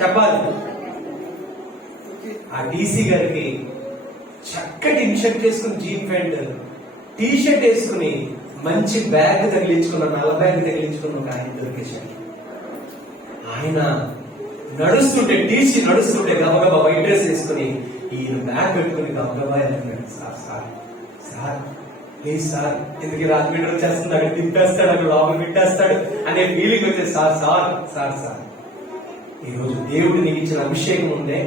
చెప్పాలి. ఆ టీసీ గారికి చక్కటి ఇన్షర్ట్ వేసుకుని, జీన్ ప్యాంట్ టీ షర్ట్ వేసుకుని, మంచి బ్యాగ్ తగిలించుకున్న, నల్ల బ్యాగ్ తగిలించుకున్న ఒక ఆయన దొరికేశాడు. ఆయన నడుస్తుంటే, టీసీ నడుస్తుంటే గబగబా వైట్ డ్రెస్ వేసుకుని ఈయన బ్యాగ్ పెట్టుకుని గబగబా అన్నాడు, sir sir sir please sir, ఎందుకు రాత్రి వచ్చేస్తుంది, అక్కడ తిప్పేస్తాడు, అక్కడ లోపల పెట్టేస్తాడు అనే ఫీలింగ్ వచ్చేది. సార్ సార్ సార్ సార్ ఈరోజు దేవుడు నీకు ఇచ్చిన అభిషేకం ఉందే,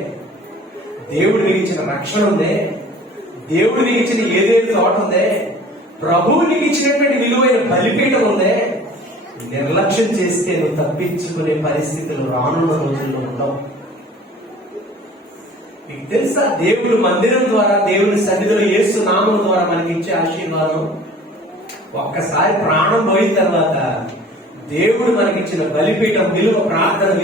దేవుడు నీకు ఇచ్చిన రక్షణ ఉందే, దేవుడు నీకు ఇచ్చిన ఏదేది తోట ఉందే, ప్రభువు నీకు ఇచ్చినటువంటి విలువైన బలిపీఠం ఉందే, నిర్లక్ష్యం చేస్తే నువ్వు తప్పించుకునే పరిస్థితులు రానున్న రోజుల్లో ఉండవు. మీకు తెలుసా, దేవుడు మందిరం ద్వారా, దేవుని సన్నిధిలో యేసు నామం ద్వారా మనకి ఇచ్చే ఆశీర్వాదం, ఒక్కసారి ప్రాణం పోయిన తర్వాత దేవుడు మనకిచ్చిన బలిపీఠం విలువ, ప్రార్థన